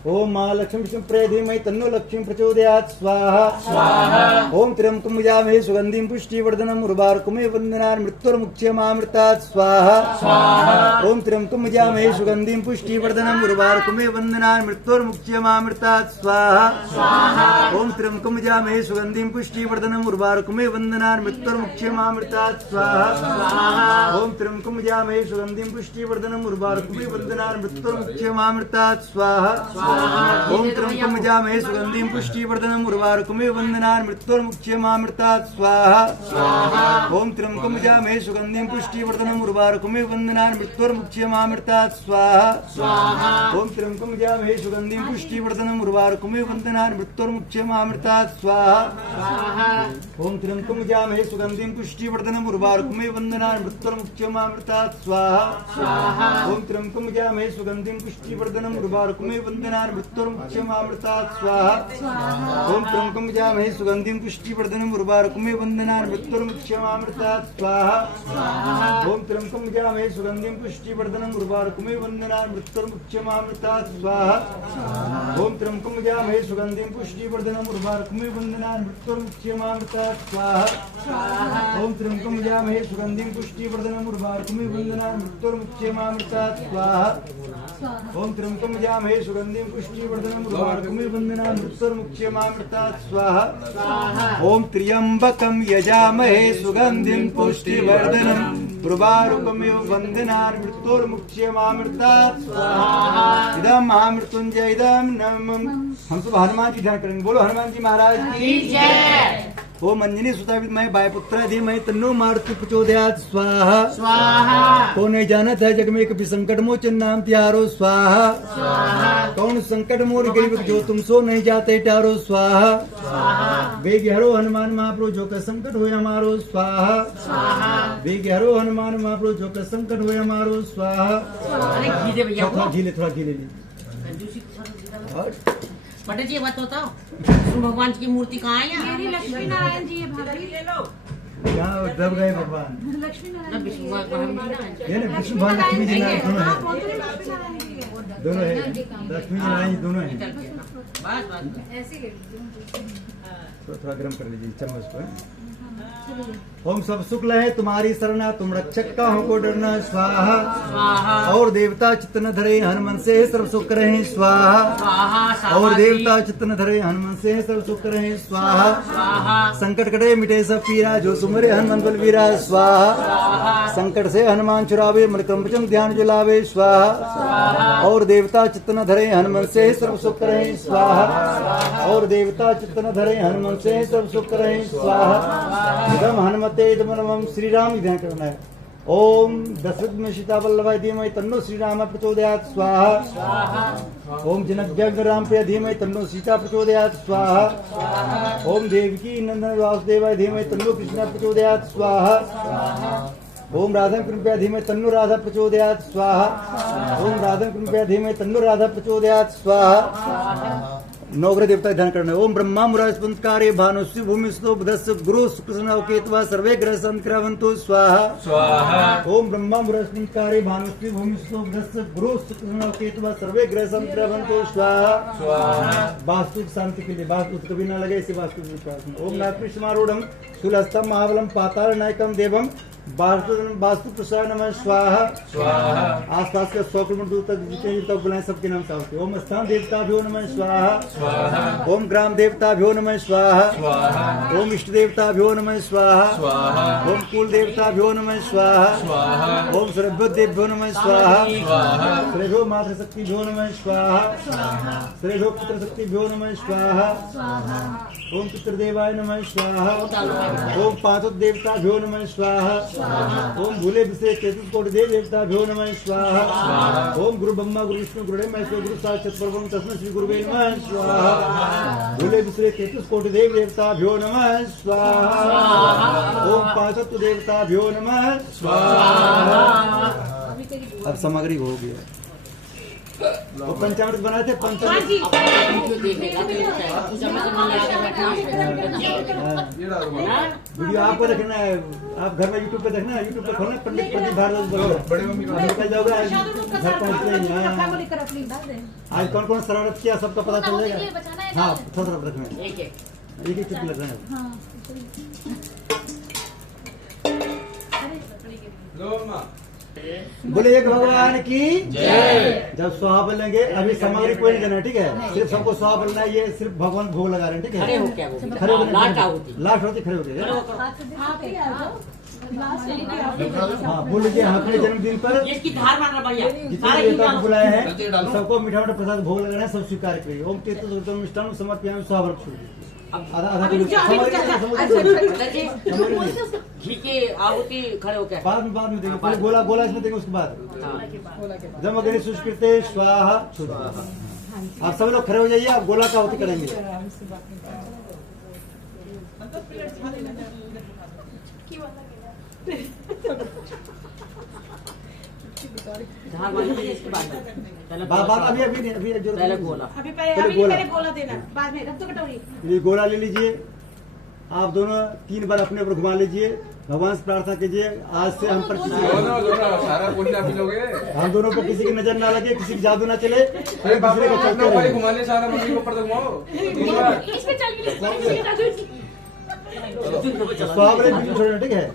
ओम मां लक्ष्मी विष्णुप्रिय धीमहि तन्नो लक्ष्मी प्रचोदयात् स्वाहा। ओम त्र्यंबकं यजामहे सुगंधिं पुष्टिवर्धनम् उर्वारुकमिव वन्दनान् मृत्युर्मुक्षयमामृतात् स्वाहा। ओम त्र्यंबकं यजामहे सुगंधिं पुष्टिवर्धनम् उर्वारुकमिव वन्दनान् मृत्युर्मुक्षयमामृतात् स्वाहा। ओम त्र्यंबकं यजामहे सुगंधिं पुष्टिवर्धनम् उर्वारुकमिव वन्दनान् मृत्युर्मुक्षयमामृतात् स्वाहा। ओम त्र्यंबकं यजामहे सुगंधिं पुष्टिवर्धनम् उर्वारुकमिव वन्दनान् मृत्युर्मुक्षयमामृतात् स्वाहा। ओम त्र्यंबकं यजामहे सुगंधिं पुष्टिवर्धनम् उर्वारुकमिव वन्दनान् मृत्युर्मुक्षयमामृतात् स्वाहा। ओम त्र्यंबकं यजामहे सुगंधिं पुष्टिवर्धनम् उर्वारुकमिव वन्दनान् मृत्युर्मुक्षयमामृतात् स्वाहा। ओम त्र्यंबकं यजामहे सुगंधिं पुष्टिवर्धनम् उर्वारुकमिव वन्दनान् मृत्युर्मुक्षयमामृतात् स्वाहा। ओम त्र्यंबकं यजामहे सुगंधिं पुष्टिवर्धनम् उर्वारुकमिव वन्दनान् मृत्युर्मुक्षयमामृतात् स्वाहा। ओम त्र्यंबकं यजामहे सुगंधिं पुष्टिवर्धनम् उर्वारुकमिव वन्दनान् मृत्युर्मुक्षयमामृतात् स्वाहा। ओम त्र्यंबकं यजामहे सुगंधिं पुष्टिवर्धनम् उर्वारुकमिव वन्दनान् मृत्युर्मुक्षयमामृतात् स्वाहा। ओम त्र्यंबकं यजामहे सुगंधिं पुष्टिवर्धनम् उर्वारुकमिव वन्दनान् मृत्युर्मुक्षयमामृतात् स्वाहा। ओम त्र्यंबकं यजामहे सुगंधिं पुष्टिवर्धनम् उर्वारुकमिव वन्दनान् मृत्युर्मुक्षयमामृतात् स्वाहा। ओम त्र्यंबकं यजामहे सुगंधिं पुष्टिवर्धनम् उर्वारुकमिव वन्दनान् मृत्युर्मुक्षयमामृतात् स्वाहा। ओम त्र्यंबकं यजामहे सुगंधिं पुष्टिवर्धनम् उर्वारुकमिव वन्दनान् मृत्युर्मुक्षयमामृतात् स्वाहा। ओम त्र्यंबकं यजामहे सुगंधिं पुष्टिवर्धनम् उर्वारुकमिव वन्दनान् मृत्युर्मुक्षयमामृतात् स्वाहा। इदं महामृत्युंजय इदं नमः। हम सब हनुमान जी ध्यान करेंगे। बोलो हनुमान जी महाराज की जय। ओम अंजनी सुता विद्महे वायुपुत्राय धीमहि तन्नो मारुति प्रचोदयात् स्वाहा। स्वाहा। कौन नहीं जानत है जग में कभी संकट मोचन नाम त्यारो स्वाहा। स्वाहा। कौन संकट मोर गरीब जो तुम सो नहीं जाते टारो स्वाहा। स्वाहा। वेग हरो हनुमान महाप्रभु जो का संकट हो हमारो स्वाहा। स्वाहा। वेग हरो हनुमान महाप्रभु जो का संकट हो हमारो स्वाहा। थोड़ा घी ले बटे जी बात बताओ, विष्णु भगवान की मूर्ति कहाँ है? मेरी लक्ष्मी नारायण जी है भाभी। ले लो। यहाँ दब गए भगवान। लक्ष्मी ना नारायण विष्णु भगवान ये ना विष्णु भगवान लक्ष्मी जी नारायण दोनों हाँ है। बोल रही लक्ष्मी नारायण जी है। दोनों है, लक्ष्मी जी नारायण जी दोनों है। बस ऐसे ले लीजिए। थोड़ा गर्म कर लीजिए चम्मच को। ओम सब शुक्ल है तुम्हारी शरणा तुम रक्षक का हमको डरना स्वाहा। स्वाहा। और देवता चित्त न धरे हनुमान से सर्व सुख रहे स्वाहा। स्वाहा। और देवता चित्त न धरे हनुमान से सर्व सुख रहे स्वाहा। स्वाहा। संकट कटे मिटे सब पीरा जो सुमरे हनुमान बलवीरा स्वाहा। संकट से हनुमान चुरावे मृतम वचन ध्यान जुलावे स्वाहा। और देवता चित्त न धरे हनुमान से सर्व सुख रहे स्वाहा। और देवता चित्त न धरे हनुमान से सर्व सुख रहे स्वाहा। इदम हनुमते इदम नमः। श्री राम ध्यान करना है। ओम दशरथ में सीता वल्लभाय धीमहि तन्नो श्री राम प्रचोदयात् स्वाहा। ओम जनक राम प्रिय धीमहि तन्नो सीता प्रचोदयात् स्वाहा। ओम देवकी नंदन वासुदेवाय धीमहि तन्नो कृष्ण प्रचोदयात् स्वाहा। ओम राधा कृपया धीमहि तन्नो राधा प्रचोदयात् स्वाहा। ओम राधा कृपया धीमहि तन्नो राधा प्रचोदयात् स्वाहा। नवग्रह देवता ध्यान करना है। ओम ब्रह्मा मुरारिस्पंदकारे भानुष्य भूमिस्तो बुधस्य गुरु शुक्र केतवा सर्वे ग्रह संक्रमंतो स्वाहा। स्वाहा। ओम ब्रह्मा मुरारिस्पंदकारे भानुष्य भूमिस्तो बुधस्य गुरु शुक्र केतवा सर्वे ग्रह संक्रमंतो स्वाहा। स्वाहा। वास्तु शांति के लिए वास्तु कभी न लगे इसी वास्तु की प्रार्थना। ओम नागकृष्ण समारूढ़ शूलस्थम महाबलम पाताल नायकम देवम वास्तु प्रसाद नमः स्वाहा। स्वाहा। आसपास के 100 किलोमीटर दूर तक जितने भी तक बुलाएं सबके नाम साहब। ओम स्थान देवताभ्यो नमः स्वाहा। स्वाहा। ओम ग्राम देवताभ्यो नमः स्वाहा। स्वाहा। ओम इष्ट देवताभ्यो नमः स्वाहा। स्वाहा। ओम कुल देवताभ्यो नमः स्वाहा। स्वाहा। ओम सर्वभ्यो देवभ्यो नमः स्वाहा। स्वाहा। श्रेभ्यो मातृशक्तिभ्यो नमः स्वाहा। श्रेभ्यो पुत्रशक्तिभ्यो नमः स्वाहा। ओम पितृदेवाय नमः स्वाहा। ओम पांचों देवताभ्यो नमः स्वाहा। ओम भूले विषय चतुर्थ कोटि देव देवताभ्यो नमः स्वाहा। ओम गुरु ब्रह्मा गुरु विष्णु गुरुदेव महेश्वर गुरु साक्षात् परब्रह्म तस्मै श्री गुरुवे नमः स्वाहा। भूले विषय चतुर्थ कोटि देव देवताभ्यो नमः स्वाहा। ओम पांचों देवताभ्यो नमः स्वाहा। अब सामग्री हो गया। वो पंचामृत बनाए थे पंचामृत। ये डालो वीडियो आपको देखना है, आप घर में यूट्यूब पे देखना, यूट्यूब पे खोलना पंडित भारद्वाज बोलो। बड़े मम्मी को निकल जाओगे आज घर पहुँचते। आज कौन कौन शरारत किया सबका पता चल जाएगा। हाँ थोड़ा थोड़ा रखना है, एक एक एक चुप रखना है। लो अम्मा। बोले एक भगवान की जय। जब स्वाहा बोलेंगे अभी सामग्री कोई नहीं देना, ठीक है। सिर्फ सबको स्वाहा बोलना है, ये सिर्फ भगवान भोग लगा रहे हैं, ठीक है। खड़े हो क्या वो? खड़े हो लास्ट आहुति। लास्ट होती खड़े हो गए। हाँ बोल लीजिए अपने जन्मदिन पर इसकी धार मारना बढ़िया। जितने देवता को बुलाए हैं सबको मीठा मीठा प्रसाद भोग लगाना है, सब स्वीकार करिए। ओम तीर्थ मिष्ठान समर्पयामि स्वाहा। आधा आधा घी के आहुति खड़े हो क्या? बाद में देंगे, पहले गोला गोला इसमें देंगे, उसके बाद जब अग्नि सुष्कृते स्वाहा। आप सब लोग खड़े हो जाइए, आप गोला का आहुति करेंगे। धार मारनी है इसके बाद। बात अभी अभी नहीं, अभी जरूरत पहले नहीं। गोला। पहले गोला देना, बाद में रब तो कटोरी। ये गोला ले लीजिए, आप दोनों 3 बार अपने ऊपर घुमा लीजिए, भगवान से प्रार्थना कीजिए आज से हम पर सारा पुण्य आप लोगे। हम दोनों पर किसी की नजर ना लगे, किसी की जादू ना चले, अरे बाप रे, अपना भाई घुमाने सारा मम्मी को ऊपर तक घुमाओ। स्वाहा, ठीक है।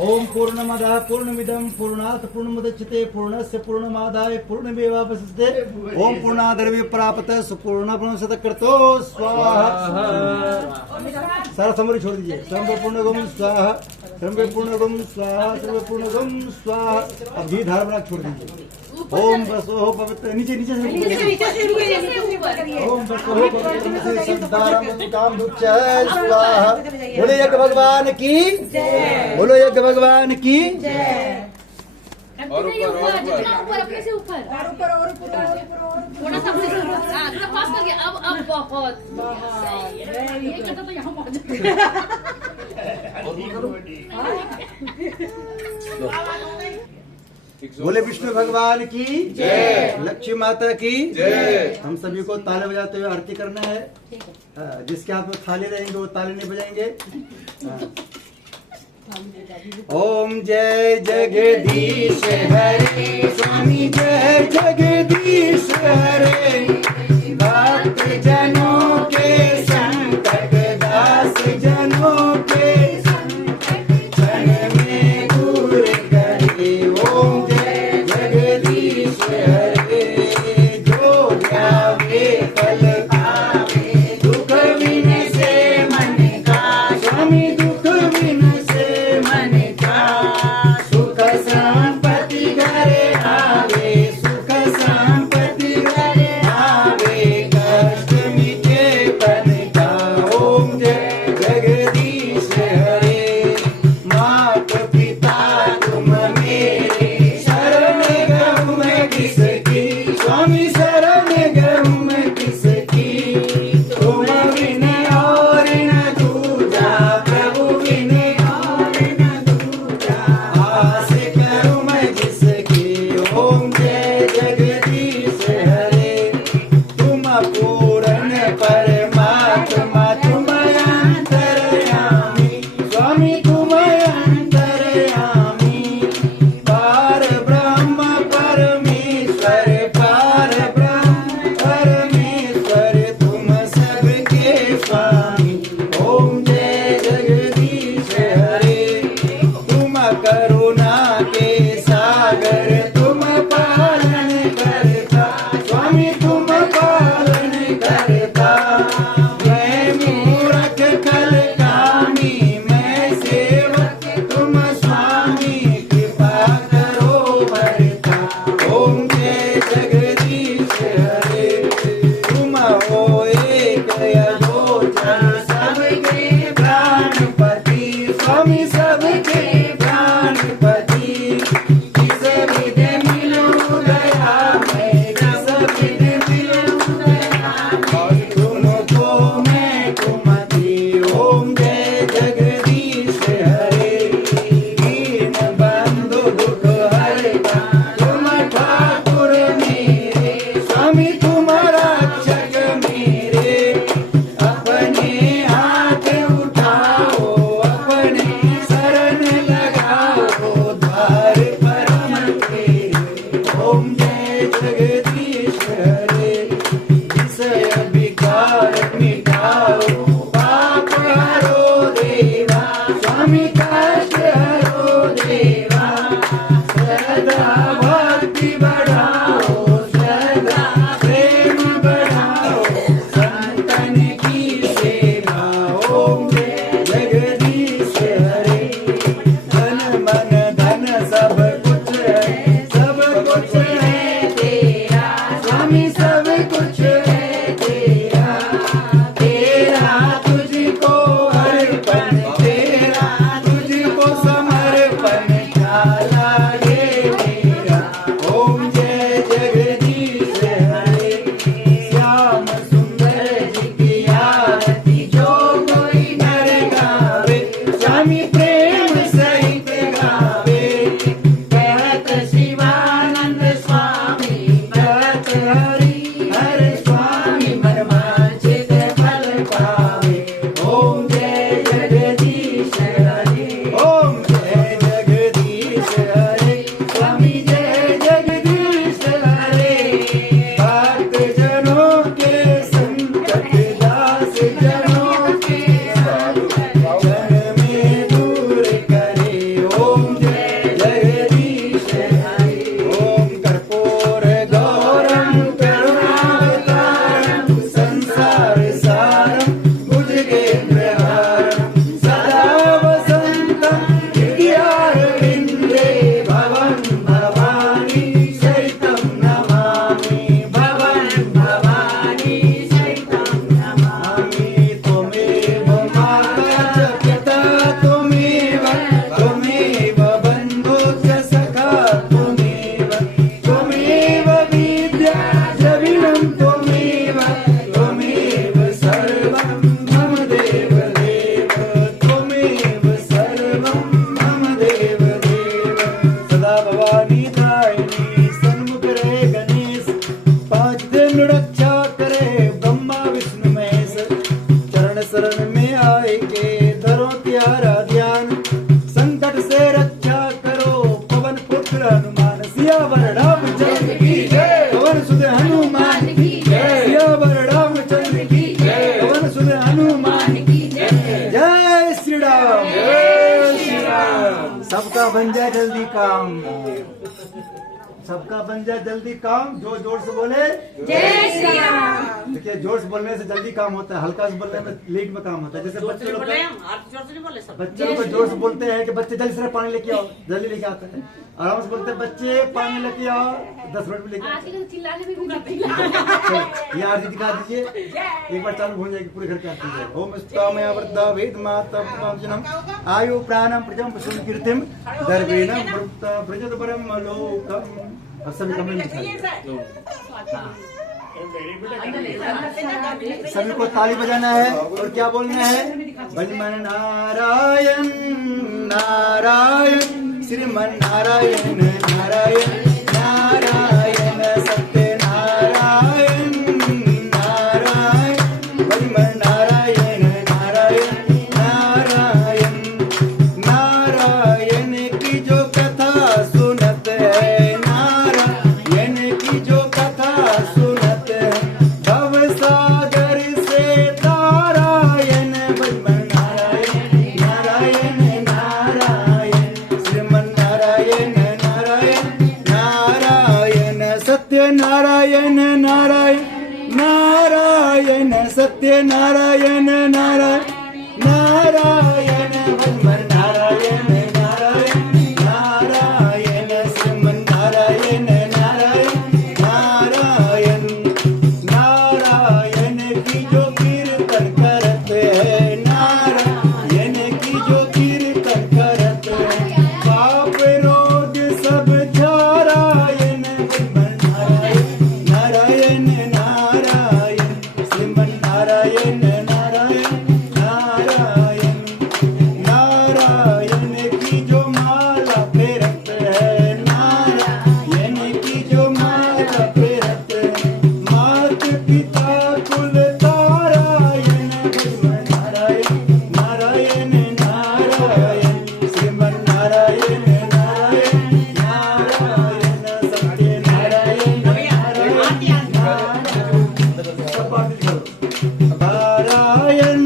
ओम पूर्णमदः पूर्णमिदं पूर्णात् पूर्णमुदच्यते पूर्णस्य पूर्णमादाय पूर्णमेवावशिष्यते ओम पूर्णाद्रव्य प्राप्त पूर्णपूर्णशतकृतो स्वाहा। सारा समरी छोड़ दीजिए। सर्व पूर्णगम स्वाहा, सर्व पूर्णगम स्वाहा, सर्व पूर्णगम स्वाहा। अब घी धार बना छोड़ दीजिए। ओम बसो पवित्र नीचे नीचे से ओम बसो पवित्र संतारम काम दुच्चय स्वाहा। बोले यज्ञ भगवान की जय। बोलो यज्ञ भगवान की जय। और ऊपर अपने से ऊपर थोड़ा सा थोड़ा पास कर गया। अब बहुत एक करता तो यहाँ पहुँच बोले विष्णु भगवान की जय, लक्ष्मी माता की जय। हम सभी को ताले बजाते हुए आरती करना है। जिसके हाथ में थाली रहेंगे वो ताली नहीं बजाएंगे। ओम जय जगदीश हरे स्वामी, जय जगदीश हरे। भक्त जनों के संकट, दास जनों के क्षण में दूर करे। ओम जय जगदीश हरे। जो ध्यावे फल पावे, दुख विन से मन का स्वामी, दुख विन से मन का। सुख संपत्ति घरे आवे, सुख संपत्ति घरे आवे। कष्ट मिट मैं मूरख कल कामी, मैं सेवक तुम स्वामी, कृपा करो भरता। ओम जय जगदीश हरे, तुम हो एक अयोचन, सबके प्राणपति, स्वामी सबके प्राणपति। किस विधि मिलूं दया मैं, किस विधि मिलूं दया मैं, तुमको मैं कुमति। ओम जय जगदीश हरे, दीन बंधु दुख हरता, तुम ठाकुर मेरे, स्वामी तुम रक्षक मेरे। अपने हाथ उठाओ, अपने शरण लगाओ, द्वार परम तेरे। ओम जय जगदीश हरे, विषय विकार मिटाओ, पाप हरो देवा, स्वामी कष्ट हरो देवा। सदा भक्ति बढ़ाओ, सदा प्रेम बढ़ाओ, संतन की सेवा। ओम जय जगदीश हरे, धन मन धन सब कुछ है, सब कुछ है तेरा, स्वामी सब कुछ है तेरा। तेरा तुझको अर्पण, तेरा तुझको समर्पण, क्या लागे मेरा। ओम जय जगदीश हरे, श्याम सुंदर जी की आरती जो कोई नर गावे, स्वामी प्रेम सहित गावे। कहत शिवानंद स्वामी, कहत हरि हर स्वामी, मन वांछित फल पावे। ओम जय जगदीश हरे, ओम जय जगदीश हरे, स्वामी जय जगदीश हरे। भक्त जनों के संकट, दास जनों के जन में दूर करे। ओम जय जगदीश हरे, ओम कर्पूर गौरम करुणावतारम, संसार सारम भुजगेन्द्रहारम, सदा वसन्तं हृदयारविन्दे, भवं भवानी सहितं नमामि, भवं भवानी सहितं नमामि। त्वमेव माता च पिता त्वमेव, त्वमेव बन्धु च सखा त्वमेव, त्वमेव विद्या द्रविणं त्वमेव, त्वमेव सर्वं मम देव देव, त्वमेव सर्वं मम देव देव। सदा भवानी दायिनी, सन्मुख रहे गणेश, 5 दिन रक्षा करे ब्रह्मा विष्णु महेश। चरण शरण में आए के धरो प्यारा ध्यान, संकट से रक्षा करो पवन पुत्र हनुमान। सियावर रामचंद्र की जय, पवन सुत हनुमान की जय, सियावर रामचंद्र की जय, पवन सुत हनुमान की जय। जय श्री राम, जय श्री राम। सबका बन जाए जल्दी काम, सबका बन जाए जल्दी काम। जो जोर से बोले जय श्री राम। देखिए, जोर से बोलने से जल्दी काम होता है, हल्का से बोलने में लेट में काम होता है। जैसे जोर बच्चे से लोग बोले हम, आप जोर से नहीं बोले सब। बच्चे लोग जोर से बोलते हैं कि बच्चे जल्दी से पानी लेके आओ, जल्दी लेके आते हैं। आराम से बोलते हैं बच्चे पानी लेके आओ, 10 मिनट में लेके आओ। आजकल चिल्लाने में भी नहीं। ये आरती दिखा दीजिए, एक बार चालू हो जाएगी, पूरे घर की आरती है। ओम स्तवमया वृद्धा वेद माता पांचनम, आयु प्राणम प्रजम पशुम कीर्तिम, दर्वेणम वृत्ता प्रजत परम लोकम। अब सभी कमरे में बिठाइए। सभी को ताली बजाना है और क्या बोलना है? भजमन नारायण नारायण, श्रीमन नारायण नारायण नारायण, सत्य नारायण नारायण, भजमन नारायण नारायण नारायण। नारायण की जो कथा सुनत है, नारायण की जो कथा सुनत है, भव सागर से नारायण, भजमन नारायण नारायण नारायण, श्रीमन नारायण नारायण नारायण नारायण नारायण भगवान नारायण नारायण नारायण श्रीमन नारायण नारायण नारायण नारायण की जो कीर्तन करते हैं नारायण की जो कीर्तन करते हैं पाप रोग सब नारायण भगवान नारायण नारायण नारायण श्रीमन नारायण नारायण नारायण नारायण की जो माला फेरते हैं नारायण की जो माला फेरते हैं मात पिता कुल तारायण भगवान नारायण नारायण नारायण श्रीमन नारायण नारायण नारायण सत्य नारायण नारायण नारायण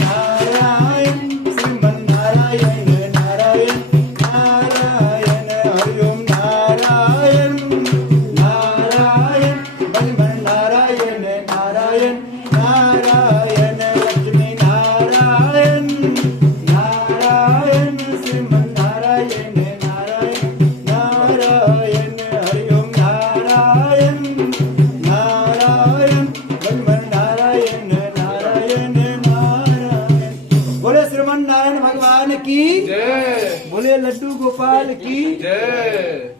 नारायण श्रीमन नारायण नारायण नारायण हरिओम नारायण नारायण भगवान नारायण नारायण नारायण लक्ष्मी नारायण नारायण श्रीमन नारायण नारायण नारायण हरिओम नारायण नारायण भगवान नारायण नारायण नारायण बोले श्रीमन नारायण भगवान की जय बोले लड्डू गोपाल की जय।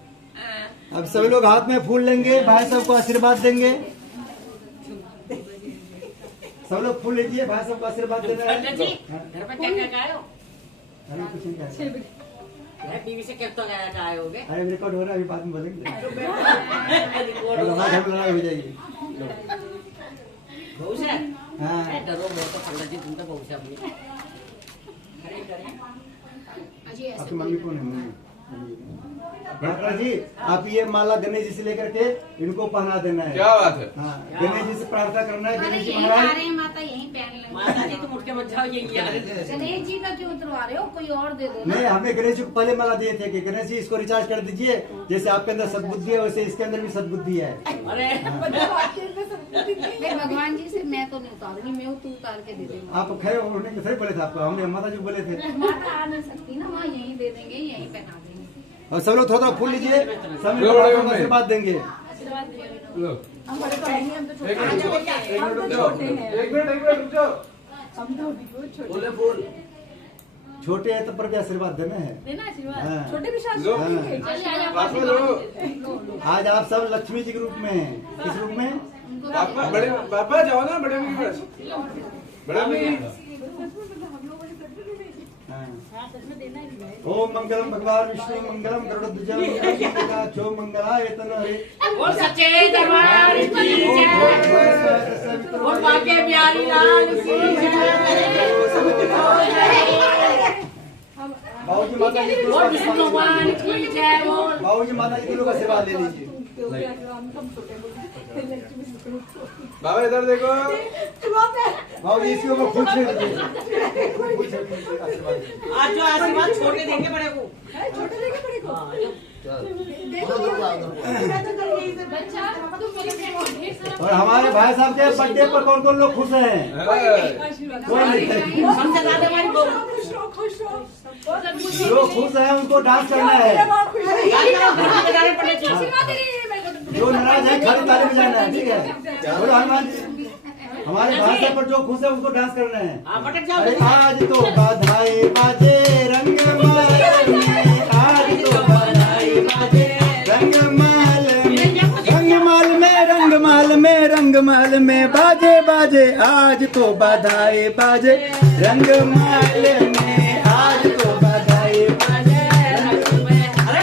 अब सभी लोग हाथ में फूल लेंगे भाई साहब को आशीर्वाद देंगे सब लोग फूल लीजिए भाई साहब को आशीर्वाद देना है पंडित जी घर पे क्या क्या गाए हो? अरे कुछ नहीं कहा। अरे टीवी से क्या तो गाए होगे? अरे रिकॉर्ड हो रहा है अभी बाद में बोलेंगे रिकॉर्ड और होगा। हमारे घर में लड़ाई हो जाएगी बहू से? हाँ अरे डरो बहुत तो पंडित जी तुम तो बहू से अपनी। आपकी मम्मी कौन है मम्मी डॉक्टर जी आप ये माला गणेश जी से लेकर के इनको पहना देना है क्या बात है? हाँ गणेश जी से प्रार्थना करना है अरे गणेश जी यहीं महाराज आ रहे हैं माता, यहीं पहन लेंगे। माता जी तुम उठ के मत जाओ, यही आ रहे थे। गणेश जी का क्यों उतरवा रहे हो, कोई और दे दो ना। नहीं हमने गणेश जी को पहले माला दिए थे कि गणेश जी इसको रिचार्ज कर दीजिए जैसे आपके अंदर सद्बुद्धि है वैसे इसके अंदर भी सद्बुद्धि है अरे नहीं, भगवान जी से मैं तो नहीं उतारूंगी, मैं तू उतार के दे देंगे। आप खड़े होने के थोड़े बोले थे आपको हमने माता जी को बोले थे माता आ नहीं सकती ना, वहाँ यहीं दे देंगे, यहीं पहना देंगे। और सब लोग थोड़ा थोड़ा फूल लीजिए सब लो, लोग बड़े आपको मम्मी। आशीर्वाद देंगे लो। हम बड़े तो नहीं, हम तो छोटे एक मिनट रुको, एक मिनट रुक जाओ। एक मिनट रुक जाओ। बोले फूल। छोटे हैं तो पर भी आशीर्वाद देना है हाँ। छोटे विशाल लो। हाँ। पापा लो। आज आप सब लक्ष्मी जी के रूप में हैं किस रूप में पापा बड़े पापा जाओ ना बड़े मम्मी के पास। बड़े मम्मी हाँ। ओम मंगलम भगवान विष्णु मंगलम गरुड़ध्वज मंगलाचो मंगलायतन हरे और सच्चे दरबार की जय, और बाके प्यारी लाल की बाबूजी माता जी जय, और विष्णु भगवान की जय बोल। बाबूजी माता जी के लोग आशीर्वाद ले लीजिए बाबा इधर देखो। बाबूजी इसके ऊपर फूल छेड़ दीजिए फूल छेड़ दीजिए, आशीर्वाद दीजिए। आज जो आशीर्वाद छोटे देंगे बड़े को। छोटे देखे बड़े को हाँ, और हमारे भाई साहब के बर्थडे पर कौन कौन लोग खुश हैं कोई नहीं सबसे ज्यादा हमारी बहू। जो खुश हैं उनको डांस करना है जो नाराज है खाली ताली बजाना है ठीक है बोलो हनुमान जी हमारे भाई साहब पर जो खुश है उनको डांस करना है हाँ, भटक जाओ। अरे आज तो बधाई बाजे रंगमाल में आज तो बधाई बाजे रंगमाल में बाजे बाजे आज तो बधाई बाजे रंगमाल में आज तो बधाई बाजे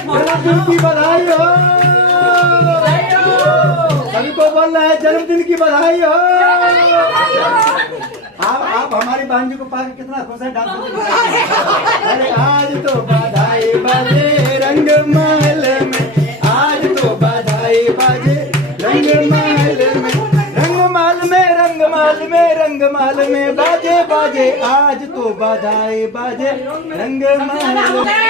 जन्मदिन की बधाई हो सभी को बोल रहा है जन्मदिन की बधाई हो आप हमारी बहन जी को पाकर कितना खुश है डांस अरे आज तो बधाई बाजे रंगमाल में आज तो बधाई बाजे रंगमाल में बाजे बाजे आज तो बधाई बाजे रंगमाल में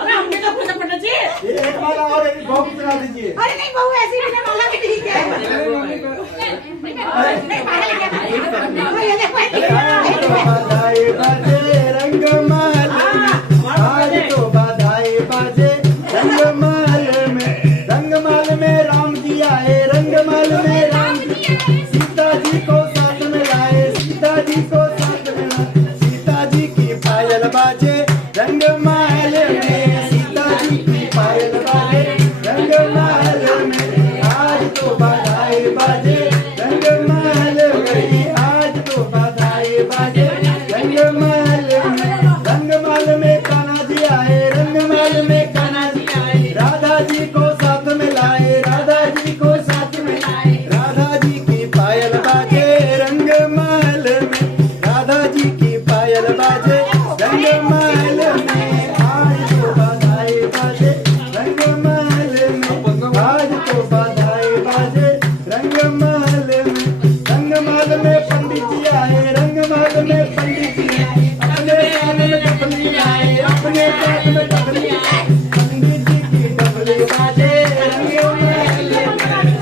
अरे हमने तो खुद पढ़ना चाहिए। ये एक माला और एक बहू की चला दीजिए। अरे नहीं बहू ऐसी बिना माला की ठीक है। बधाई बाजे रंगमाल में, आज तो बधाई बाजे रंगमाल में राम जी आए, रंगमाल में राम जी सीता जी को साथ में लाए, सीता जी को साथ में लाए, सीता जी की पायल बाजे रंगमाल में, सीता जी की पायल बाजे रंगमाल में, आज तो बधाई बाजे रंगमाल में, आज तो बधाई बाजे रंगमाल में, रंगमाल में कान्हा जी आए, रंगमाल में कान्हा जी आए, राधा जी को साथ में लाए, राधा जी को साथ में लाए, राधा जी की पायल बाजे रंगमाल में, राधा जी की पायल बाजे रंगमाल में, आज तो बधाई बाजे रंगमाल में, आज तो बधाई बाजे रंगमाल में, रंगमाल में पंडित जी आए, रंगमाल में पंडित जी आए, अपने साथ में डफली आए, अपने साथ में डफली आए, पंडित जी की डफली बाजे रंगमाल में,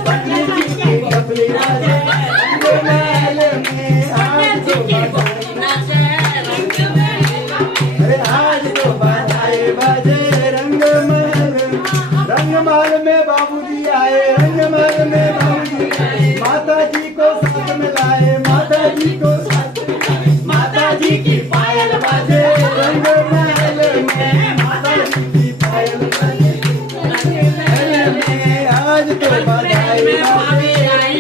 पंडित जी की डफली बाजे रंगमाल में, आज तो अरे आज तो बधाई बाजे रंगमाल में, रंगमाल में बाबूजी आए, रंगमाल में बाबूजी आए, माता जी को साथ में लाए, माता जी को साथ में लाए, माता जी की पायल बाजे रंगमाल में, माता जी की पायल बाजे रंगमाल में, आज तो बधाई बाजे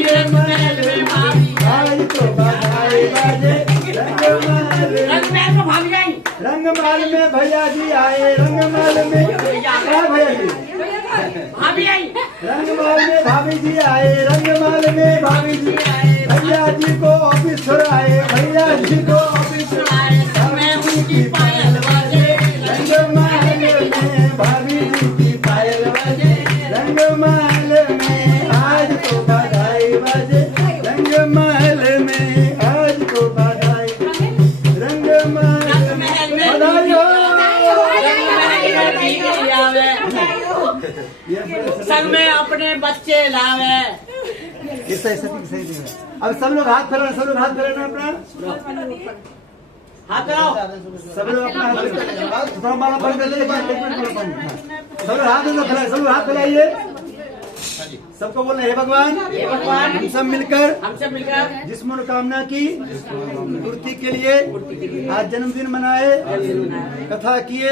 रंगमाल में, आज तो बधाई बाजे रंगमाल में, रंगमाल में भैया जी आए, रंगमाल में क्या भैया जी भाभी आई। रंगमाल में भाभी जी आए, रंगमाल में भाभी जी आए, भैया जी को ऑफिस छोड़ाए, भैया जी को ऑफिस छोड़ाए, समय उनकी पायल बाजे रंगमाल में, भाभी जी की पायल बाजे रंगमाल में, आज तो बधाई बाजे रंगमाल में, आज तो बधाई रंगमाल में, बधाई हो। संग में अपने बच्चे लावे। अब सब लोग हाथ फैलाना, सब लोग हाथ फैलाना अपना, हाथ लगाओ। सब लोग अपना हाथ थोड़ा माला बंद कर दे, सब लोग हाथ फैलाए, सब लोग हाथ फैलाइए, सबको बोलना हे भगवान, हे भगवान, हम सब मिलकर जिस मनोकामना की पूर्ति के लिए आज जन्मदिन मनाए, कथा किए,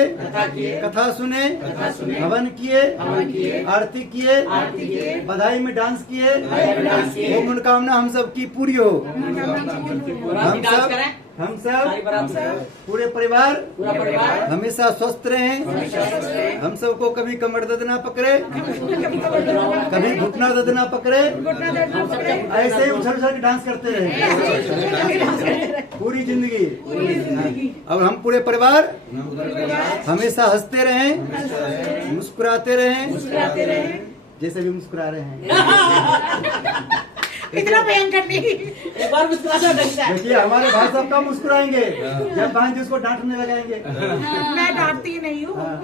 कथा सुने, हवन किए, आरती किए, बधाई में डांस किए, वो मनोकामना हम सब की पूरी हो। हम सब पूरे परिवार हमेशा स्वस्थ रहें, हम सबको कभी कमर दर्द ना पकड़े, कभी घुटना दर्द ना पकड़े, ऐसे ही उछल उछल के डांस करते रहे पूरी जिंदगी। अब हम पूरे परिवार हमेशा हंसते रहें, मुस्कुराते रहें, जैसे भी मुस्कुरा रहे हैं। इतना भयंकर नहीं। एक बार मुस्कुरा दो ढंग से। देखिए हमारे भाई साहब कब मुस्कुराएंगे जब बहन जी उसको डांटने लगाएंगे। मैं डांटती नहीं हूँ। हाँ।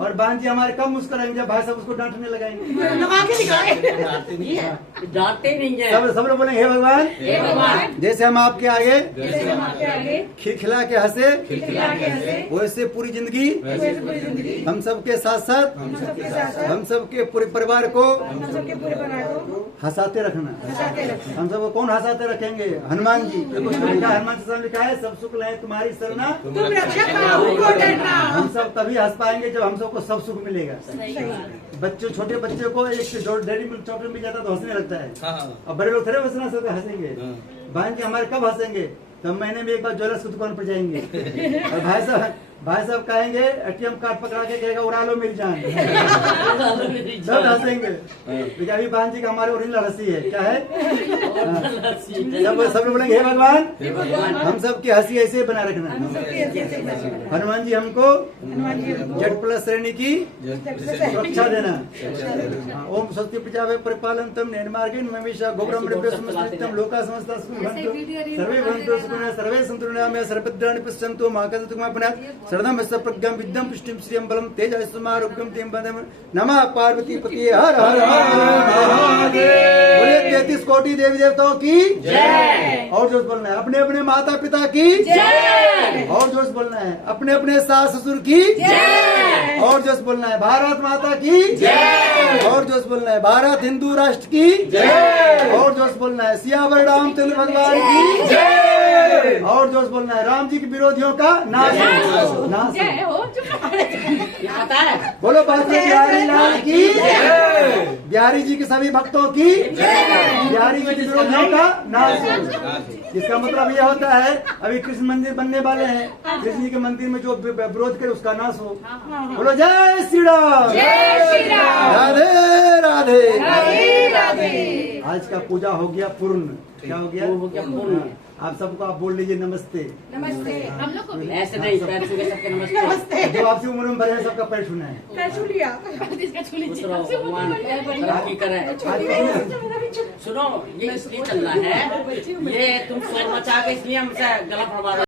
और बहन जी हमारे कब मुस्कुराएंगे जब भाई साहब उसको डांटने लगाएंगे। लगा के दिखाए। डांटते नहीं है। सब लोग बोलेंगे हे भगवान, जैसे हम आपके आगे खिलखिला के हंसे, वैसे पूरी जिंदगी हम सबके साथ साथ हम सबके पूरे परिवार को हंसाते रखना। हम सबको कौन हंसाते रखेंगे? हनुमान जी। हनुमान जी लिखा है सब सुख लहे तुम्हारी सरना, तुम रक्षा पाओ को डरना। हम सब तभी हंस पाएंगे जब हम सबको सब सुख मिलेगा। बच्चों छोटे बच्चे को एक डेयरी मिल्क चॉकलेट मिल जाता है तो हंसने लगता है, और बड़े लोग थोड़े हंसना सकते हंसेंगे। बहन जी हमारे कब हंसेंगे? तब महीने में एक बार ज्वेलर्स की दुकान पर जाएंगे और भाई साहब कहेंगे एटीएम कार्ड पकड़ा के कहेगा उड़ा लो मिल जान, सब हंसेंगे। लेकिन अभी बहन जी का हमारे ओरिजिनल हंसी है, क्या है? जब सब लोग बोलेंगे हे भगवान, हम सबकी हंसी ऐसे बना रखना। हनुमान जी हमको Z+ श्रेणी की सुरक्षा देना। ओम स्वस्ति प्रजाभ्य परिपालनतम निर्मार्गेण महेशा गोब्रह्म समस्तम लोका समस्ता सर्वे भवन्तु सुखिनः सर्वे सन्तु निरामया सर्वभद्राणि पश्यन्तु मा कश्चित् दुःखं शरणम स प्रज्ञम विद्यम पुष्टिम श्रियम बलम तेज आरोग्यम तेम बदम नमः पार्वती पति हर हर महादेव। बोलिए 33 कोटि देवी देवताओं की जय। और जोश बोलना है अपने अपने माता पिता की जय। और जोश बोलना है अपने अपने सास ससुर की जय। और जोश बोलना है भारत माता की जय। और जोश बोलना है भारत हिंदू राष्ट्र की जय। और जोश बोलना है सियावर रामचंद्र भगवान की जय। और जोश बोलना है राम जी के विरोधियों का नाश नाश हो। आता है बोलो बाकी बिहारी लाल की जय। बिहारी जी के सभी भक्तों की जय। बिहारी जी के विरोधियों का नाश हो। इसका मतलब यह होता है अभी कृष्ण मंदिर बनने वाले हैं, कृष्ण जी के मंदिर में जो विरोध करे उसका नाश हो। बोलो जय श्री राम, राधे राधे। आज का पूजा हो गया पूर्ण। क्या हो गया? पूर्ण। आप सबको आप बोल लीजिए नमस्ते। नमस्ते। हम लोग को भी ऐसे नहीं पैर छू के सबके नमस्ते। नमस्ते। जो आपसे उम्र में बड़े हैं सबका पैर छूना है। क्या छू लिया? इसका छू लीजिए। उतरो, भगवान तरक्की करे। सुनो ये इसलिए चलना है, ये तुम शोर मचा के इसलिए हमसे गला फड़वा रहे हो।